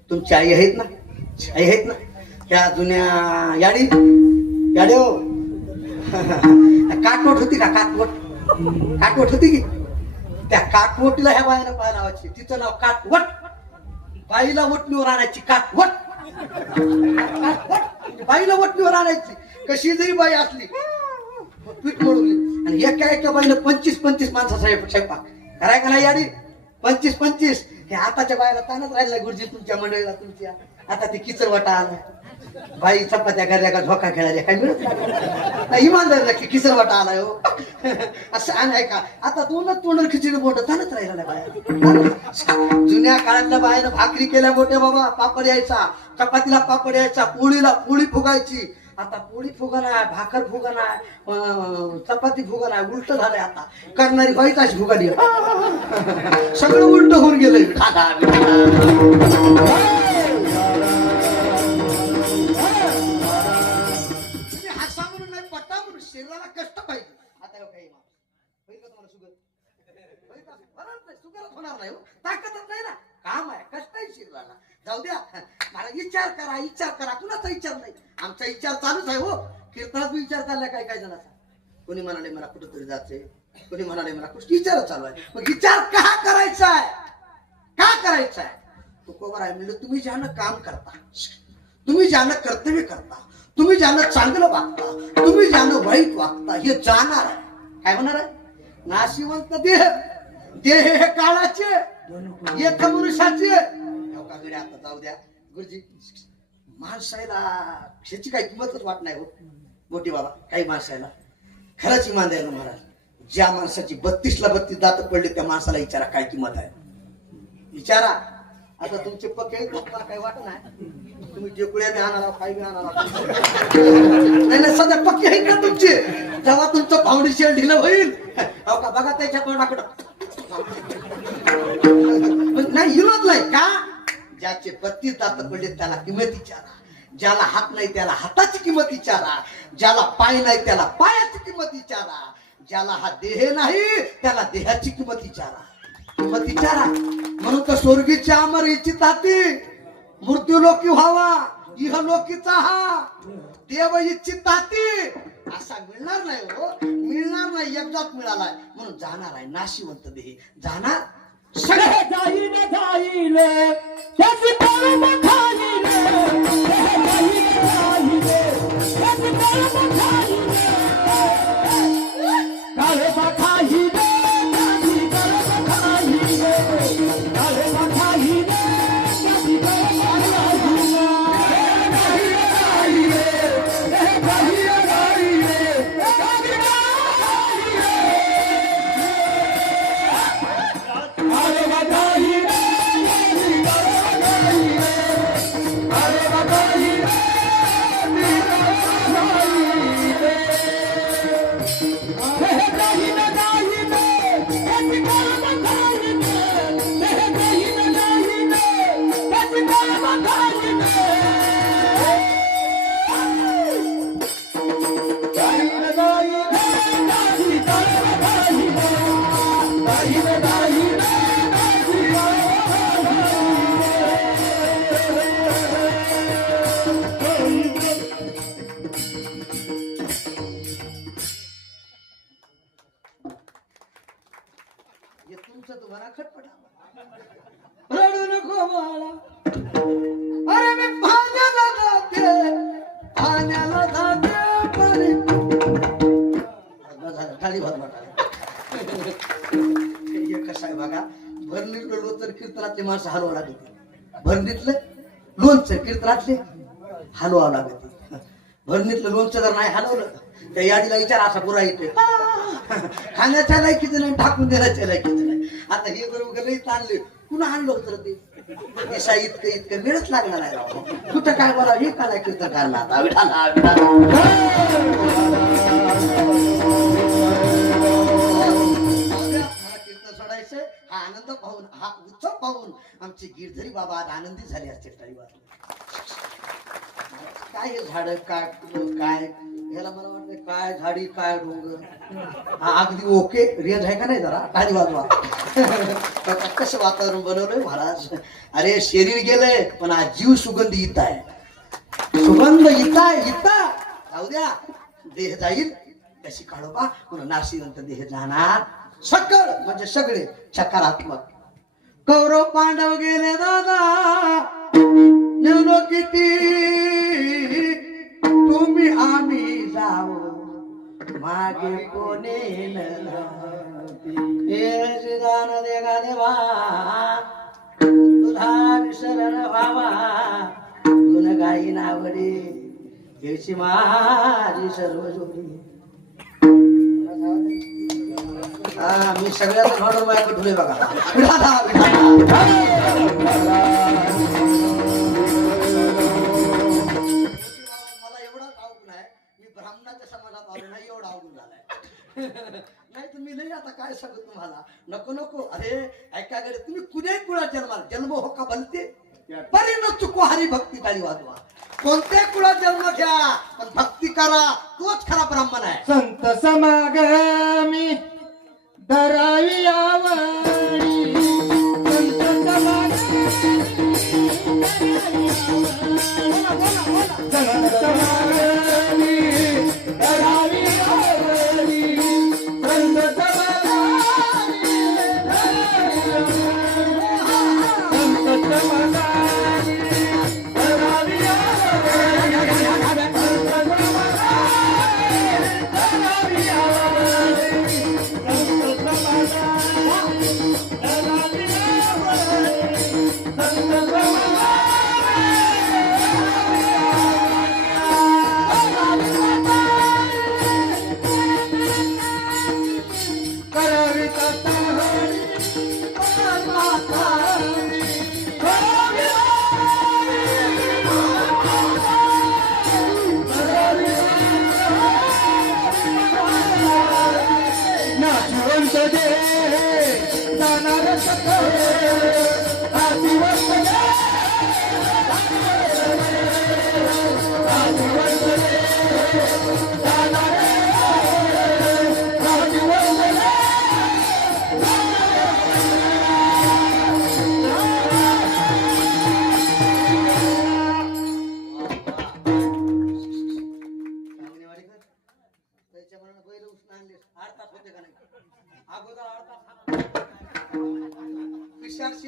तुमची आई आहेत ना त्या जुन्या याडी हो काटवट होती का काटवट होती की त्या काटवटीला ह्या बाईनं पाय लावायची तिचं नाव काटवट बाईला वटणीवर आणायची काटवट बाईला वटणीवर आणायची कशी जरी बाई असली पीठ मळून आणि एका बाईनं 25 माणसाचा स्वयंपाक कराय का नाही याडी 25 हे आताच्या बायला ताणच राहिला गुरुजी तुमच्या मंडळीला तुमच्या आता ते किचर वाटा आला बाई चपात्या करल्या का झोका खेळायला काय मिळत नाही इमानदार नक्की किचर वाटा आलाय हो असं आणाय का आता तोंड खिचडी मोठं ताणच राहिला बाया जुन्या काळातल्या बायानं भाकरी केल्या मोठ्या बाबा पापड यायचा चपातीला पापड यायचा पोळी फुगायची आता पोळी फुगण आहे भाकर फुगण आहे चपाती फुगण आहे उलट झालंय आता करणारी बाईच अशी फुगाली सगळं उलट होऊन गेलंय हसा म्हणून नाही पट्टा म्हणून शरीराला कष्ट पाहिजे आता काही तुम्हाला शुगर होणार नाही ताकदच नाही ना काम आहे कष्ट आहे शरीराला जाऊ द्या मला विचार करा कुणाचा विचार नाही आमचा विचार चालूच आहे हो कीर्तनात विचार चाललाय काय जणाचा कोणी म्हणाले मला कुठंतरी जायचंय कोणी म्हणाले मला कुठं विचार चालू आहे मग विचार का करायचा आहे तो कोबर आहे म्हणजे तुम्ही ज्यानं काम करता तुम्ही ज्यानं कर्तव्य करता तुम्ही ज्यानं चांगलं वागता तुम्ही ज्यानं वाईट वागता हे जाणार आहे काय होणार आहे नाशिवंत देह हे काळाचे एक मनुष्याचे आता जाऊ द्या गुरुजी माणसाला ह्याची काही किंमतच वाट नाही हो मोठी बाबा काही माणसाला खरंच इमान द्यायला महाराज ज्या माणसाची 32 दात पडले त्या माणसाला विचारा काय किंमत आहे विचारा आता तुमचे पक्के मला काही वाटत नाही तुम्ही टेकुड्या बी आणा काही बी आणा नाही सध्या पक्के आहेत का तुमचे जेव्हा तुमचं फाउंडेशन ढिलं होईल हो का बघा त्याच्या तोंडाकडं नाही विरोध नाही का ज्याचे 32 दात पडले त्याला किंमत विचारा ज्याला हात नाही त्याला हाताची किंमत विचारा ज्याला पाय नाही त्याला पायाची किंमत विचारा ज्याला हा देह नाही त्याला देहाची किंमत विचारा म्हणून तर स्वर्गीच्या अमर इच्छिताती मृत्यूलोकी व्हावा इहलोकीचा हा देव इच्छिताती असा मिळणार नाही हो, मिळणार नाही. एकदाच मिळालाय म्हणून जाणार आहे नाशिवंत देह जाणार. सगळे जाईल जाईल त्याची परम खाईल त्याची परम खाईल काळे खाईल त्याची परम खाईल काळे खाईल त्याची परम हे तुमचं तुम्हाला खटपटा. रडू नको बाळा, अरे मी पाण्याला जाते पाणी. झालं खाली हे कसं आहे बघा, भरणीतलं लोणचं कीर्तनातले माणसं हलवा लागते, भरणीतलं लोणचं कीर्तनातले हलवावं लागते. भरणीतलं लोणचं जर नाही हलवलं त्या याडीला विचार असा पुरा येतोय. खाण्याच्या लायकीचं नाही, टाकून देण्याच्या लायकीचं नाही. आता हे जर लई ताणले पुन्हा आणलं होतं ते दिशा इतकं मिळच लागणार आहे राव. कुठं काय बोला हे काय कीर्तन करणार आता विठाला कीर्तन सोडायचं. हा आनंद पाहून हा उत्सव पाहून आमची गिरधरी बाबा आज आनंदी झाली असते. काय हे झाड काय फुलं काय ह्याला मला वाटतं काय झाडी काय डोंगर. हा अगदी ओके रेंज आहे का नाही जरा टाळी वाजवा. कसं वातावरण बनवलंय महाराज. अरे शरीर गेलंय पण आज जीव सुगंध इथं आहे. सुगंध इथं जाऊ द्या. देह जाईल कशी काढोबा म्हणून नाशिवंत देह जाणार. सकळ म्हणजे सगळे सकारात्मक. कौरव पांडव गेले दादा नेलो किती तुम्ही आम्ही जाऊ मागे कोणे श्रीदान देगा देवा तुझा विसरण व्हावा गुण गाई नावडे याची माझी सर्व जोडी. हा मी सगळ्याच घडून माझ्याकडे ठुले बघा. ब्राह्मणाच्या समाजात आलो नाही एवढा अवघड झालाय. नाही तुम्ही नाही आता काय सांगू तुम्हाला. नको अरे ऐका गडे तुम्ही कुठे कुळात जन्म हो का भलते परी न चुको हरी भक्ती टाळी वाजवा. कोणत्या कुळात जन्म घ्या पण भक्ती करा तोच खरा ब्राह्मण आहे. संत समागमी धरावी आवडी संत समागमी धरावी आवडी संत समागमी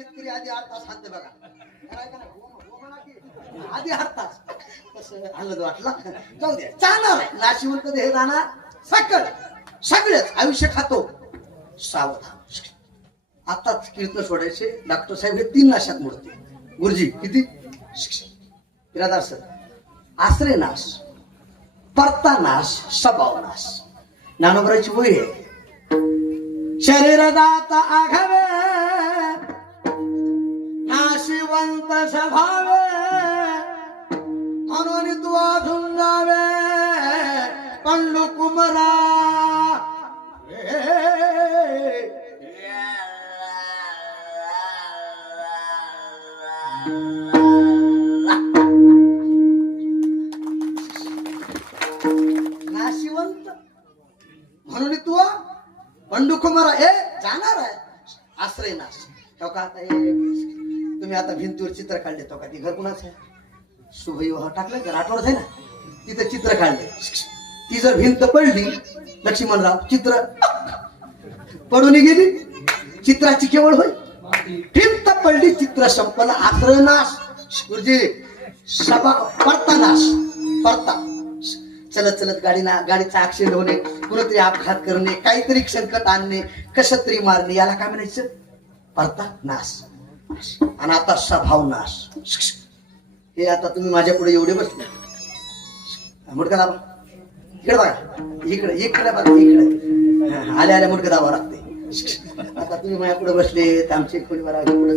शेतकरी आधी 8 तास हाणते बघा. काय का नाही? हो म्हणा की. आधी 8 तास कसं आलं वाटलं. जाऊ द्या, जाणार आहे नाशिवंत हे जाणार सगळेच आयुष्य खातो. सावधान. आताच कीर्तन सोडायचे. डॉक्टर साहेब हे 3 नाशात मोडते. गुरुजी किती? बिरादार सर, आश्रय नाश, परता नाश, स्वभाव नाश. ज्ञानोबराची वही आहे. शरीर जात आघावे नाशिवंत स्वभावे म्हणून तू अधून जावे पंडू कुमरा. नाशिवंत म्हणून तू पंडू कुमारा ए जाणार आहे. आश्रय नाश. तो का आता तुम्ही आता भिंतीवर चित्र काढले. तो का ती घर कुणाचं आहे? शुभविवाह टाकलं का आठवडच आहे ना, तिथं चित्र काढले. ती जर भिंत पडली लक्ष्मणराव चित्र पडून गेली. चित्राची केवळ होय. भिंत पडली चित्र संपलं. आश्रय नाश. गुरुजी सभा परता नाश. परता चलत चलत गाडीचा ऍक्सिडेंट होणे, कुणीतरी अपघात करणे, काहीतरी संकट आणणे, कसं तरी मारणे, याला काय म्हणायचं? परता नाश. आणि आता स्वभाव नाश. हे आता तुम्ही माझ्या पुढे एवढे बसले. मुडका दाबा. इकडे बघा. इकडे बघा. इकडे आल्या मुडका दाबा लागते. आता तुम्ही माझ्या पुढे बसले. आमचे कोणी बघा पुढे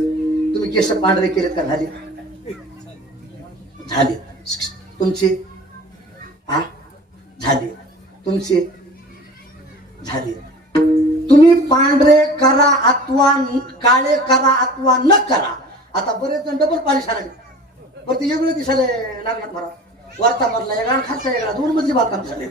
तुम्ही केस पांढरे केलेत का? झाले झाले तुमचे. हा झाले तुमचे. झाले. तुम्ही पांढरे करा अथवा काळे करा अथवा न करा. आता बरेच जण डबल पाणी सारले. पण ते वेगळे दिसायला लागणार. मला वरचा मधला वेगळा आणि खालचा वेगळा 2 मजली बांधकाम झाले.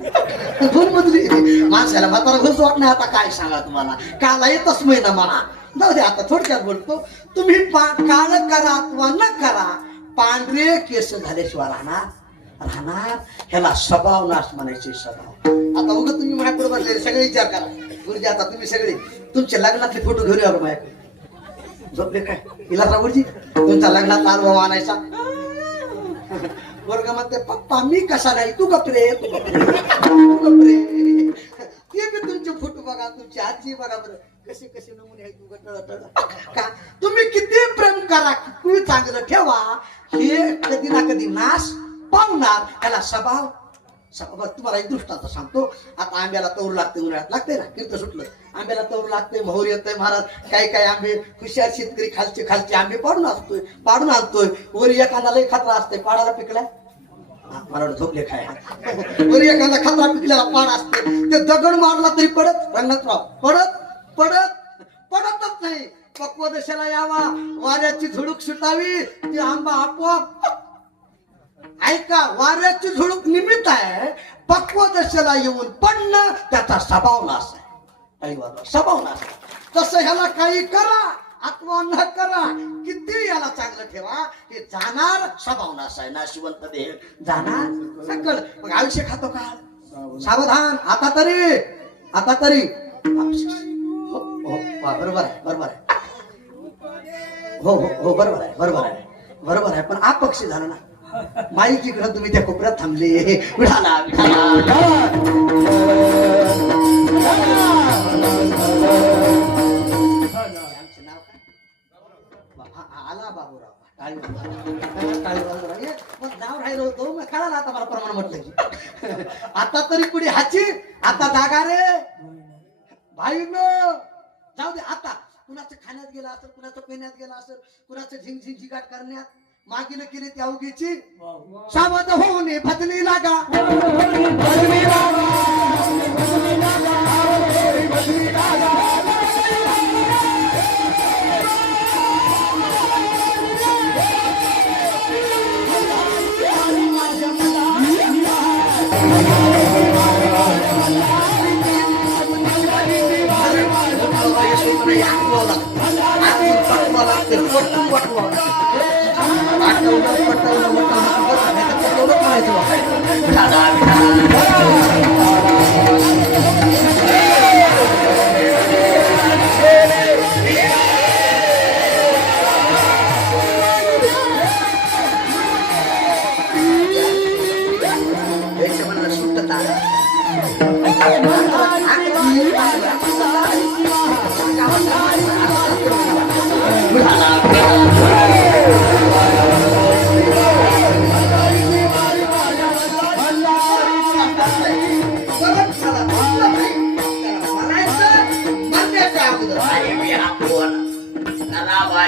2 मजली माणसाला म्हातारा घरच वाट नाही. आता काय सांगा तुम्हाला, काला येतच महिना मला. जाऊ दे आता थोडक्यात बोलतो. तुम्ही काळ करा अथवा न करा, पांढरे केस झाल्याशिवाय राहणार. ह्याला स्वभाव नाश म्हणायचे. स्वभाव. आता उगा तुम्ही माझ्याकडे बसले सगळे विचार करा. गुरुजी आता तुम्ही सगळे तुमचे लग्नातले फोटो घेऊन या माझ्याकडे. झोपले काय इलासराव गुरुजी? तुमचा लग्नाचा अनुभव आणायचा. वर्गामध्ये पप्पा मी कसा नाही, तू गपरे तू गपरे तू गपरे. ते बी तुमचे फोटो बघा, तुमची आजी बघा बरं कसे कसे नमुने आहेत. तू का तुम्ही किती प्रेम करा, किती चांगलं ठेवा, हे कधी ना कधी नाश पावणार. त्याला स्वभाव. तुम्हाला एक दृष्टांत सांगतो. आता आंब्याला तौर लागते, उन्हाळ्यात लागते ना, कीर्त सुटलं. आंब्याला तौर लागते, मोहर येतोय महाराज. काही आंबे हुशार शेतकरी खालचे आंबे पाडून आणतोय. वर एखादा लय खतरा असते, पाडाला पिकलाय. मला झोपले खाय. वर एखादा खतरा पिकलेला पाड असते, ते दगड मारला तरी पडत रंगनाथराव पडतच नाही. पक्व दशेला यावा, वाऱ्याची झुळूक सुटावी, ती आंबा आपोआप. ऐका, वाऱ्याची झुळूक निमित्त आहे, पक्व दशेला येऊन पडणं त्याचा स्वभाव नाश आहे. स्वभाव नाश. तसं ह्याला काही करा अथवा न करा, किती याला चांगलं ठेवा, हे जाणार. स्वभाव नाश आहे. नाशिवंत देह जाणार सगळं. मग आयुष्य खातो का? सावधान. आता तरी बरोबर आहे. हो बरोबर आहे. पण अपक्ष झालं ना. माईक इकडं तुम्ही त्या कोपऱ्यात थांबले. विठाला आला बाबूराव. मग नाव राहिलं होतं. मग कळालं आता मला प्रमाण म्हटलं की. आता तरी पुढे हाची. आता जागा रे भाई जाऊ दे. आता कुणाचं खाण्यात गेलं असेल, कुणाचं पिण्यात गेलं असेल, कुणाचं झिंगाट करण्यात मागील केली त्या उगीची. सावध होऊन भजनी लागा.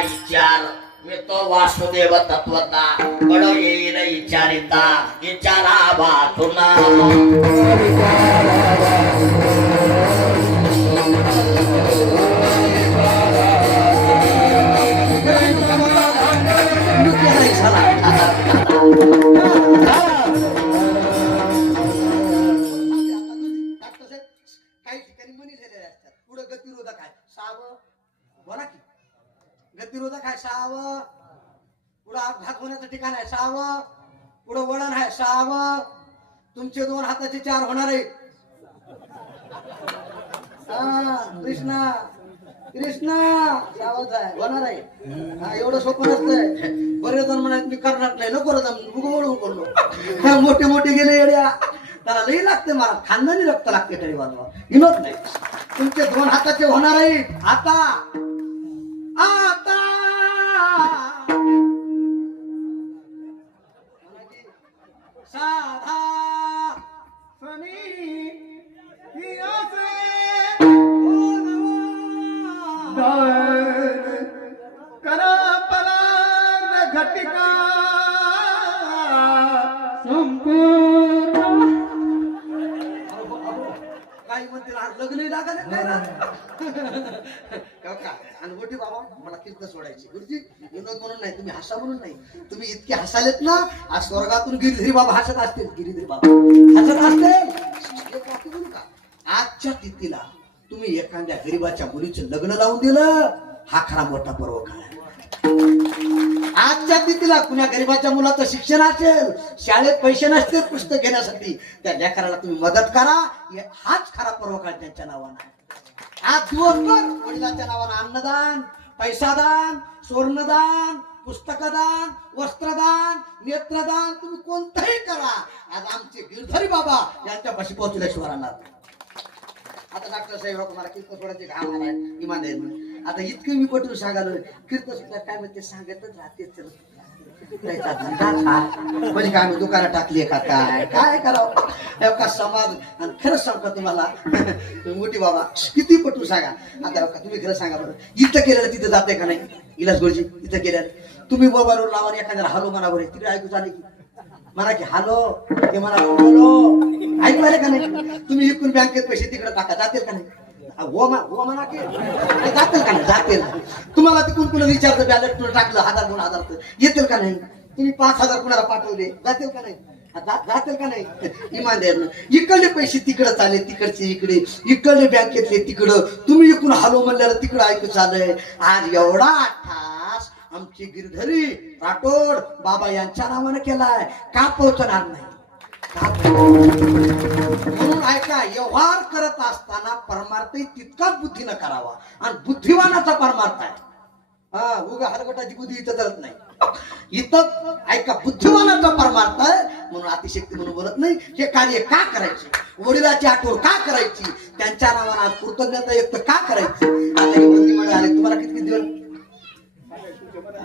विचार मी तो वासुदेव तत्वता कळ येईल विचारिता विचारा बातुना काही ठिकाणी मनी लिहिलेले असतात पुढे गतिरोधक आहे साव बोला की गतिरोधक आहे साव पुढे अपघात होण्याचं ठिकाण आहे साव पुढे वळण आहे साव तुमचे 2 हाताचे 4 होणार आहे कृष्णा कृष्णा सावध आहे होणार आहे हा एवढं सोपं नसतंय बरेच जण म्हणाले मी करणार नाही नको वळून बोललो मोठे मोठे गेले येड्या त्याला लई लागते मला खानदानी रक्त लागते तरी बाजूला विनोद नाही तुमचे 2 हाताचे होणार आहे आता आता साधा सनी करा पराग घटिका संपूर्ण काही म्हणते लग्न लागले आणि मोठी बाबा मला कीर्तन सोडायची गुरुजी विनोद म्हणून नाही तुम्ही हसा म्हणून नाही तुम्ही इतके हसालेत ना आज स्वर्गातून गिरिधरी बाबा हसत असतील गिरिधरी बाबा हसत असतील एक वाक्य बोलू का आजच्या तिथीला तुम्ही एखाद्या गरीबाच्या मुलीचं लग्न लावून दिलं हा खरा मोठा पर्वकाळ आहे आजच्या तिथीला कुण्या गरीबाच्या मुलाचं शिक्षण असेल शाळेत पैसे नसतील पुस्तक घेण्यासाठी त्या लेकराला तुम्ही मदत करा हाच खरा पर्वकाळ त्यांच्या नावानं आहे आज दिवसभर वडिलांच्या नावानं अन्नदान पैसादान स्वर्णदान पुस्तकदान वस्त्रदान नेत्रदान तुम्ही कोणतंही करा आज आमचे गिरधरी बाबा यांच्यापाशी पोहोचल्याशिवाय राहणार आता डॉक्टर साहेब मला कीर्तन सोडायचे घाम आलाय इमान आता इतकं मी पटून सांगालो कीर्तन सोडा काय म्हणते सांगतच राहते म्हणजे काय दुकानात टाकली का काय काय करावं का समाज आणि खरंच सांगता तुम्हाला मोठी बाबा किती पटून सांगा आता तुम्ही खरं सांगा बरं इथं केलेलं तिथं जाते का नाही इलाज गुरुजी इथं केलेलं तुम्ही मोबाईलवर लावा एखाद्याला हॅलो म्हणा बरं तिकडे ऐकू चालेल की म्हणा की हॅलो ते म्हणा बोलो ऐकू आले का नाही तुम्ही इकडून बँकेत पैसे तिकडे टाका जातील का नाही हो म्हणा की जातील का नाही जातील तुम्हाला तिकडून कुणा विचारतं बॅलेट तुला टाकलं 1000-2000 येतील का नाही तुम्ही 5000 कुणाला पाठवले जातील का नाही जातील का नाही इमानदार इकडले पैसे तिकडे चालले तिकडचे इकडे इकडले बँकेतले तिकडं तुम्ही इकडून हॅलो म्हणल्याला तिकडं ऐकू चाललंय आज एवढा अट्ठास आमची गिरधरी राठोड बाबा यांच्या नावानं केलाय का पोहोचणार नाही म्हणून ऐका व्यवहार करत असताना परमार्थ तितकाच बुद्धीनं करावा आणि बुद्धिवानाचा परमार्थ आहे हा उगा हरगटाची बुद्धी इथं करत नाही इथं ऐका बुद्धिवानाचा परमार्थ आहे म्हणून अतिशक्ती म्हणून बोलत नाही हे कार्य का करायचे वडिलाची आठवण का करायची त्यांच्या नावानं आज कृतज्ञता व्यक्त का करायची आता हे मंत्रिमंडळ आले तुम्हाला किती दिवस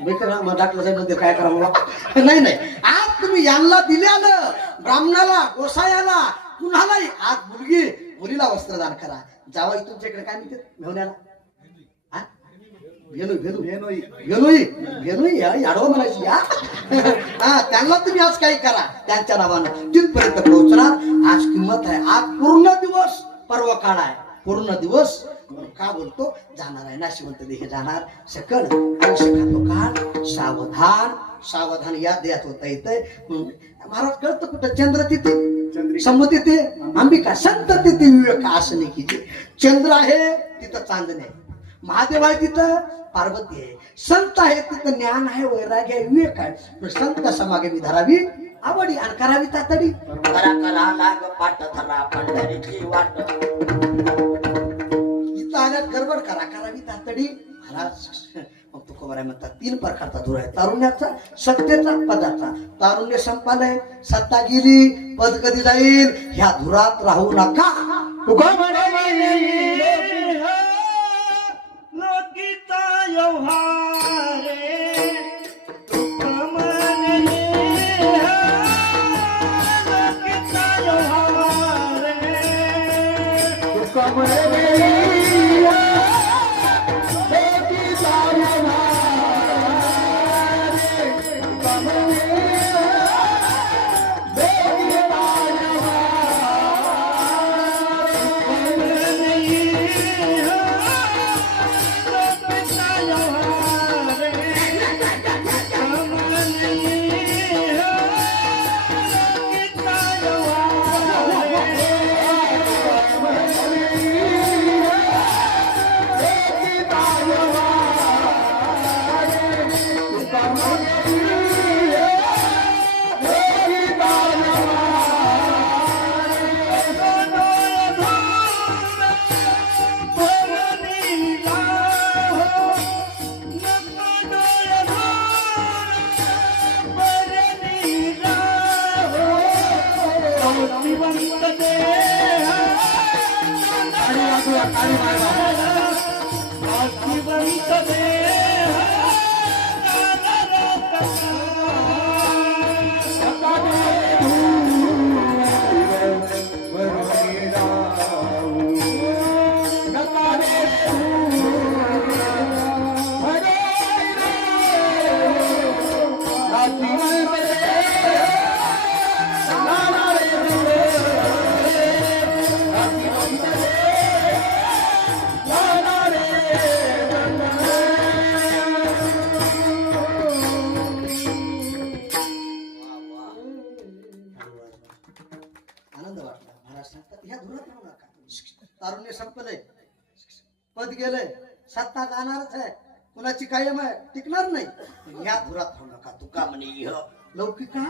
डॉक्टर साहेब मध्ये काय करावं नाही आज तुम्ही यांना दिल्यानं ब्राह्मणाला गोसायाला कुणालाही आज मुलीला वस्त्रदान करा जावई तुमच्याकडे काय म्हणते घेऊन याडव म्हणायची या त्यांना तुम्ही आज काही करा त्यांच्या नावानं तिथपर्यंत पोहोचणार आज किंमत आहे आज पूर्ण दिवस पर्व काळ आहे पूर्ण दिवस का बोलतो जाणार आहे नाशिवंत देह जाणार सकळ आयुष्य खातो काळ सावधान सावधान या देहात होता येतंय महाराज कळतं कुठं चंद्र तिथे संमत तिथे अंबिका संत तिथे विवेक आसने किती चंद्र आहे तिथं चांदणे आहे महादेव आहे तिथं पार्वती आहे संत आहे तिथं ज्ञान आहे वैराग्य आहे विवेक आहे संत समागमी धरावी आवडी आणि करावी तातडी करा करा लाग पाट धरा पंढरीची वाट इथं आल्यात गडबड करावी तातडी महाराज मग तुकोबाराय म्हणतात 3 प्रकारचा धूर आहे तारुण्याचा सत्तेचा पदाचा तारुण्य संपालय सत्ता गेली पद कधी जाईल ह्या धुरात राहू नका लोकीचा व्यवहार नाशिवंत देह आनंद वाटला. महाराज सांगतात ह्या धुरात राहू नका. तारुण्य संपलंय, पद गेलंय, सत्ता जाणारच आहे, कुणाची कायम आहे, टिकणार नाही. ह्या धुरात राहू नका. तुका म्हणे इह लौकिका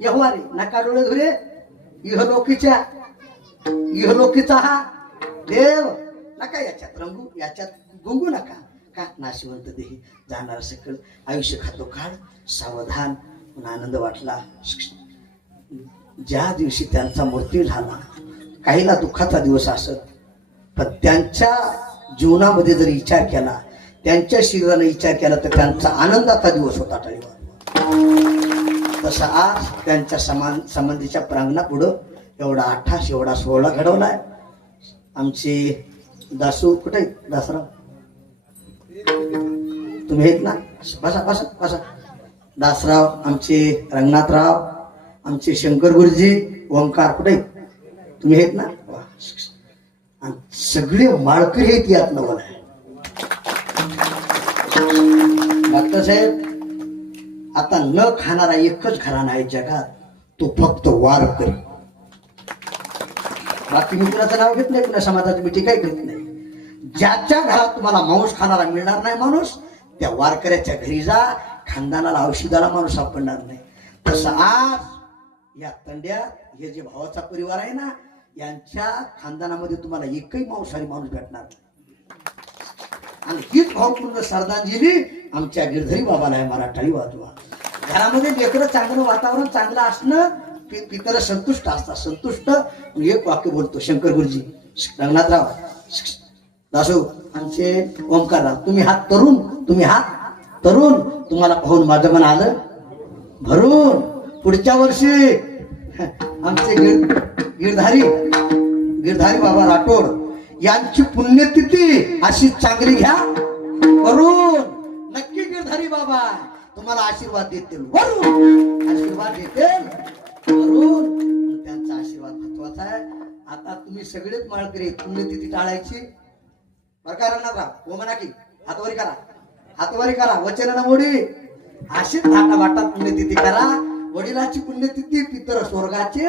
यहवारे नका डोळे धुरे. इहलोकीचा हा देव नका याच्यात रंगू, याच्यात गुंगू नका. का नाशिवंत देही जाणार सकल आयुष्य खातो काळ. सावधान. म्हणून आनंद वाटला. ज्या दिवशी त्यांचा मृत्यू झाला, काहीला दुःखाचा दिवस असत, पण त्यांच्या जीवनामध्ये जर विचार केला, त्यांच्या शरीराने विचार केला, तर त्यांचा आनंदाचा दिवस होता टाळीवा. तसा आज त्यांच्या संबंधीच्या प्रांगणापुढं एवढा 18 एवढा 16 घडवलाय. आमचे दासू कुठे दासराव, तुम्ही आहेत ना? बसा बसा बसा. दासराव, आमचे रंगनाथराव, आमचे शंकर गुरुजी, ओंकार कुठे तुम्ही आहेत ना? आणि सगळे माळकरी आहेत यात नवल आहे. डॉक्टर साहेब, आता न खाणारा एकच घराणा आहे जगात, तो फक्त वारकरी. बाकी मी कुणाचं नाव घेत नाही, कुणा समाजाची मी टीकाही घेत नाही. ज्याच्या घरात तुम्हाला मांस खाणारा मिळणार नाही माणूस, त्या वारकऱ्याच्या घरी जा, खानदानाला औषधाला माणूस सापडणार नाही. तसं आज या तंड्यात हे जे भावाचा परिवार आहे ना, यांच्या खानदानामध्ये तुम्हाला एकही मांसाहारी माणूस भेटणार नाही. आणि हीच भावपूर्ण श्रद्धांजली आमच्या गिरधरी बाबाला आहे. मराठाळी वाजवा. घरामध्ये लेकरं चांगलं वातावरण चांगलं असणं, पितर संतुष्ट असतात. संतुष्ट. एक वाक्य बोलतो शंकर गुरुजी, रंगनाथराव, दासू, आमचे ओंकारराव, तुम्ही हात तरुण, तुम्ही हात तरुण. तुम्हाला पाहून माझं मन आलं भरून. पुढच्या वर्षी आमचे गिरधारी बाबा राठोड यांची पुण्यतिथी अशी चांगली घ्या करून. नक्की गिरधारी बाबा तुम्हाला आशीर्वाद देतील वरून, आशीर्वाद देतील वरून. त्यांचा आशीर्वाद महत्वाचा आहे. आता तुम्ही सगळेच माळकरी पुण्यतिथी टाळायची बरं का रंगनाथराव? हो म्हणा की हातवारी करा, हातवारी करा, वचन मोडी. अशीच थाटामाटात पुण्यतिथी करा. वडिलाची पुण्यतिथी, पितर स्वर्गाचे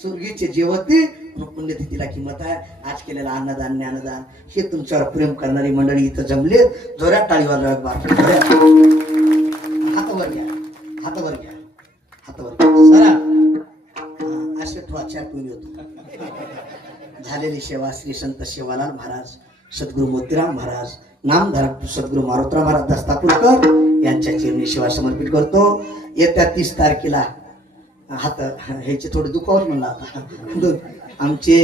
स्वर्गीचे जेवती, पुण्यतिथीला किंमत आहे. आज केलेला अन्नदान ज्ञानदान हे तुमच्यावर प्रेम करणारी मंडळी इथं जमले. जोऱ्यात टाळीवर हातावर घ्या, हातावर घ्या, हातावर घ्या. सरा असे थोडा टून होतो. झालेली सेवा श्री संत सेवालाल महाराज, सद्गुरू मोतीराम महाराज, नामधारक सद्गुरू मारुतराव महाराज दस्तापूरकर यांच्या चरणी सेवा समर्पित करतो. येत्या 30 तारखेला हात ह्याचे थोडे दुखावत म्हणला आता. आमचे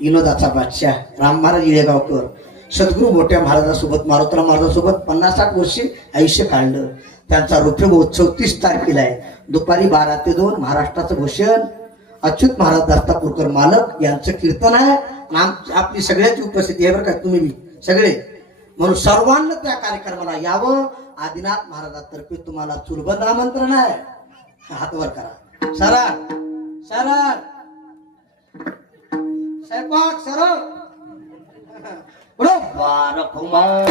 विनोदाचा बादशाह राम महाराज इळेगावकर, सद्गुरू मोठ्या महाराजासोबत, मारुतराव महाराजासोबत 50-60 वर्षे आयुष्य काढलं. त्यांचा रौप्य महोत्सव 30 तारखेला आहे. दुपारी 12 ते 2 महाराष्ट्राचं भूषण अच्युत महाराज दस्तापूरकर मालक यांचं कीर्तन आहे. आपली सगळ्याची उपस्थिती आहे बरं का, तुम्ही बी सगळे. म्हणून सर्वांना त्या कार्यक्रमाला यावं. आदिनाथ महाराजातर्फे तुम्हाला चुलबंद आमंत्रण आहे. हातवर करा. सरा सरा स्वयंपाक सर वार कुमार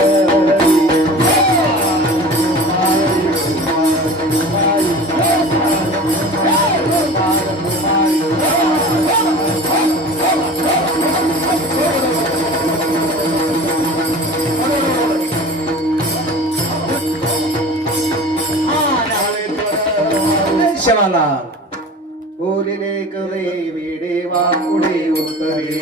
शिवालाल बोलिले करे वेडे वाकुडे उत्तरे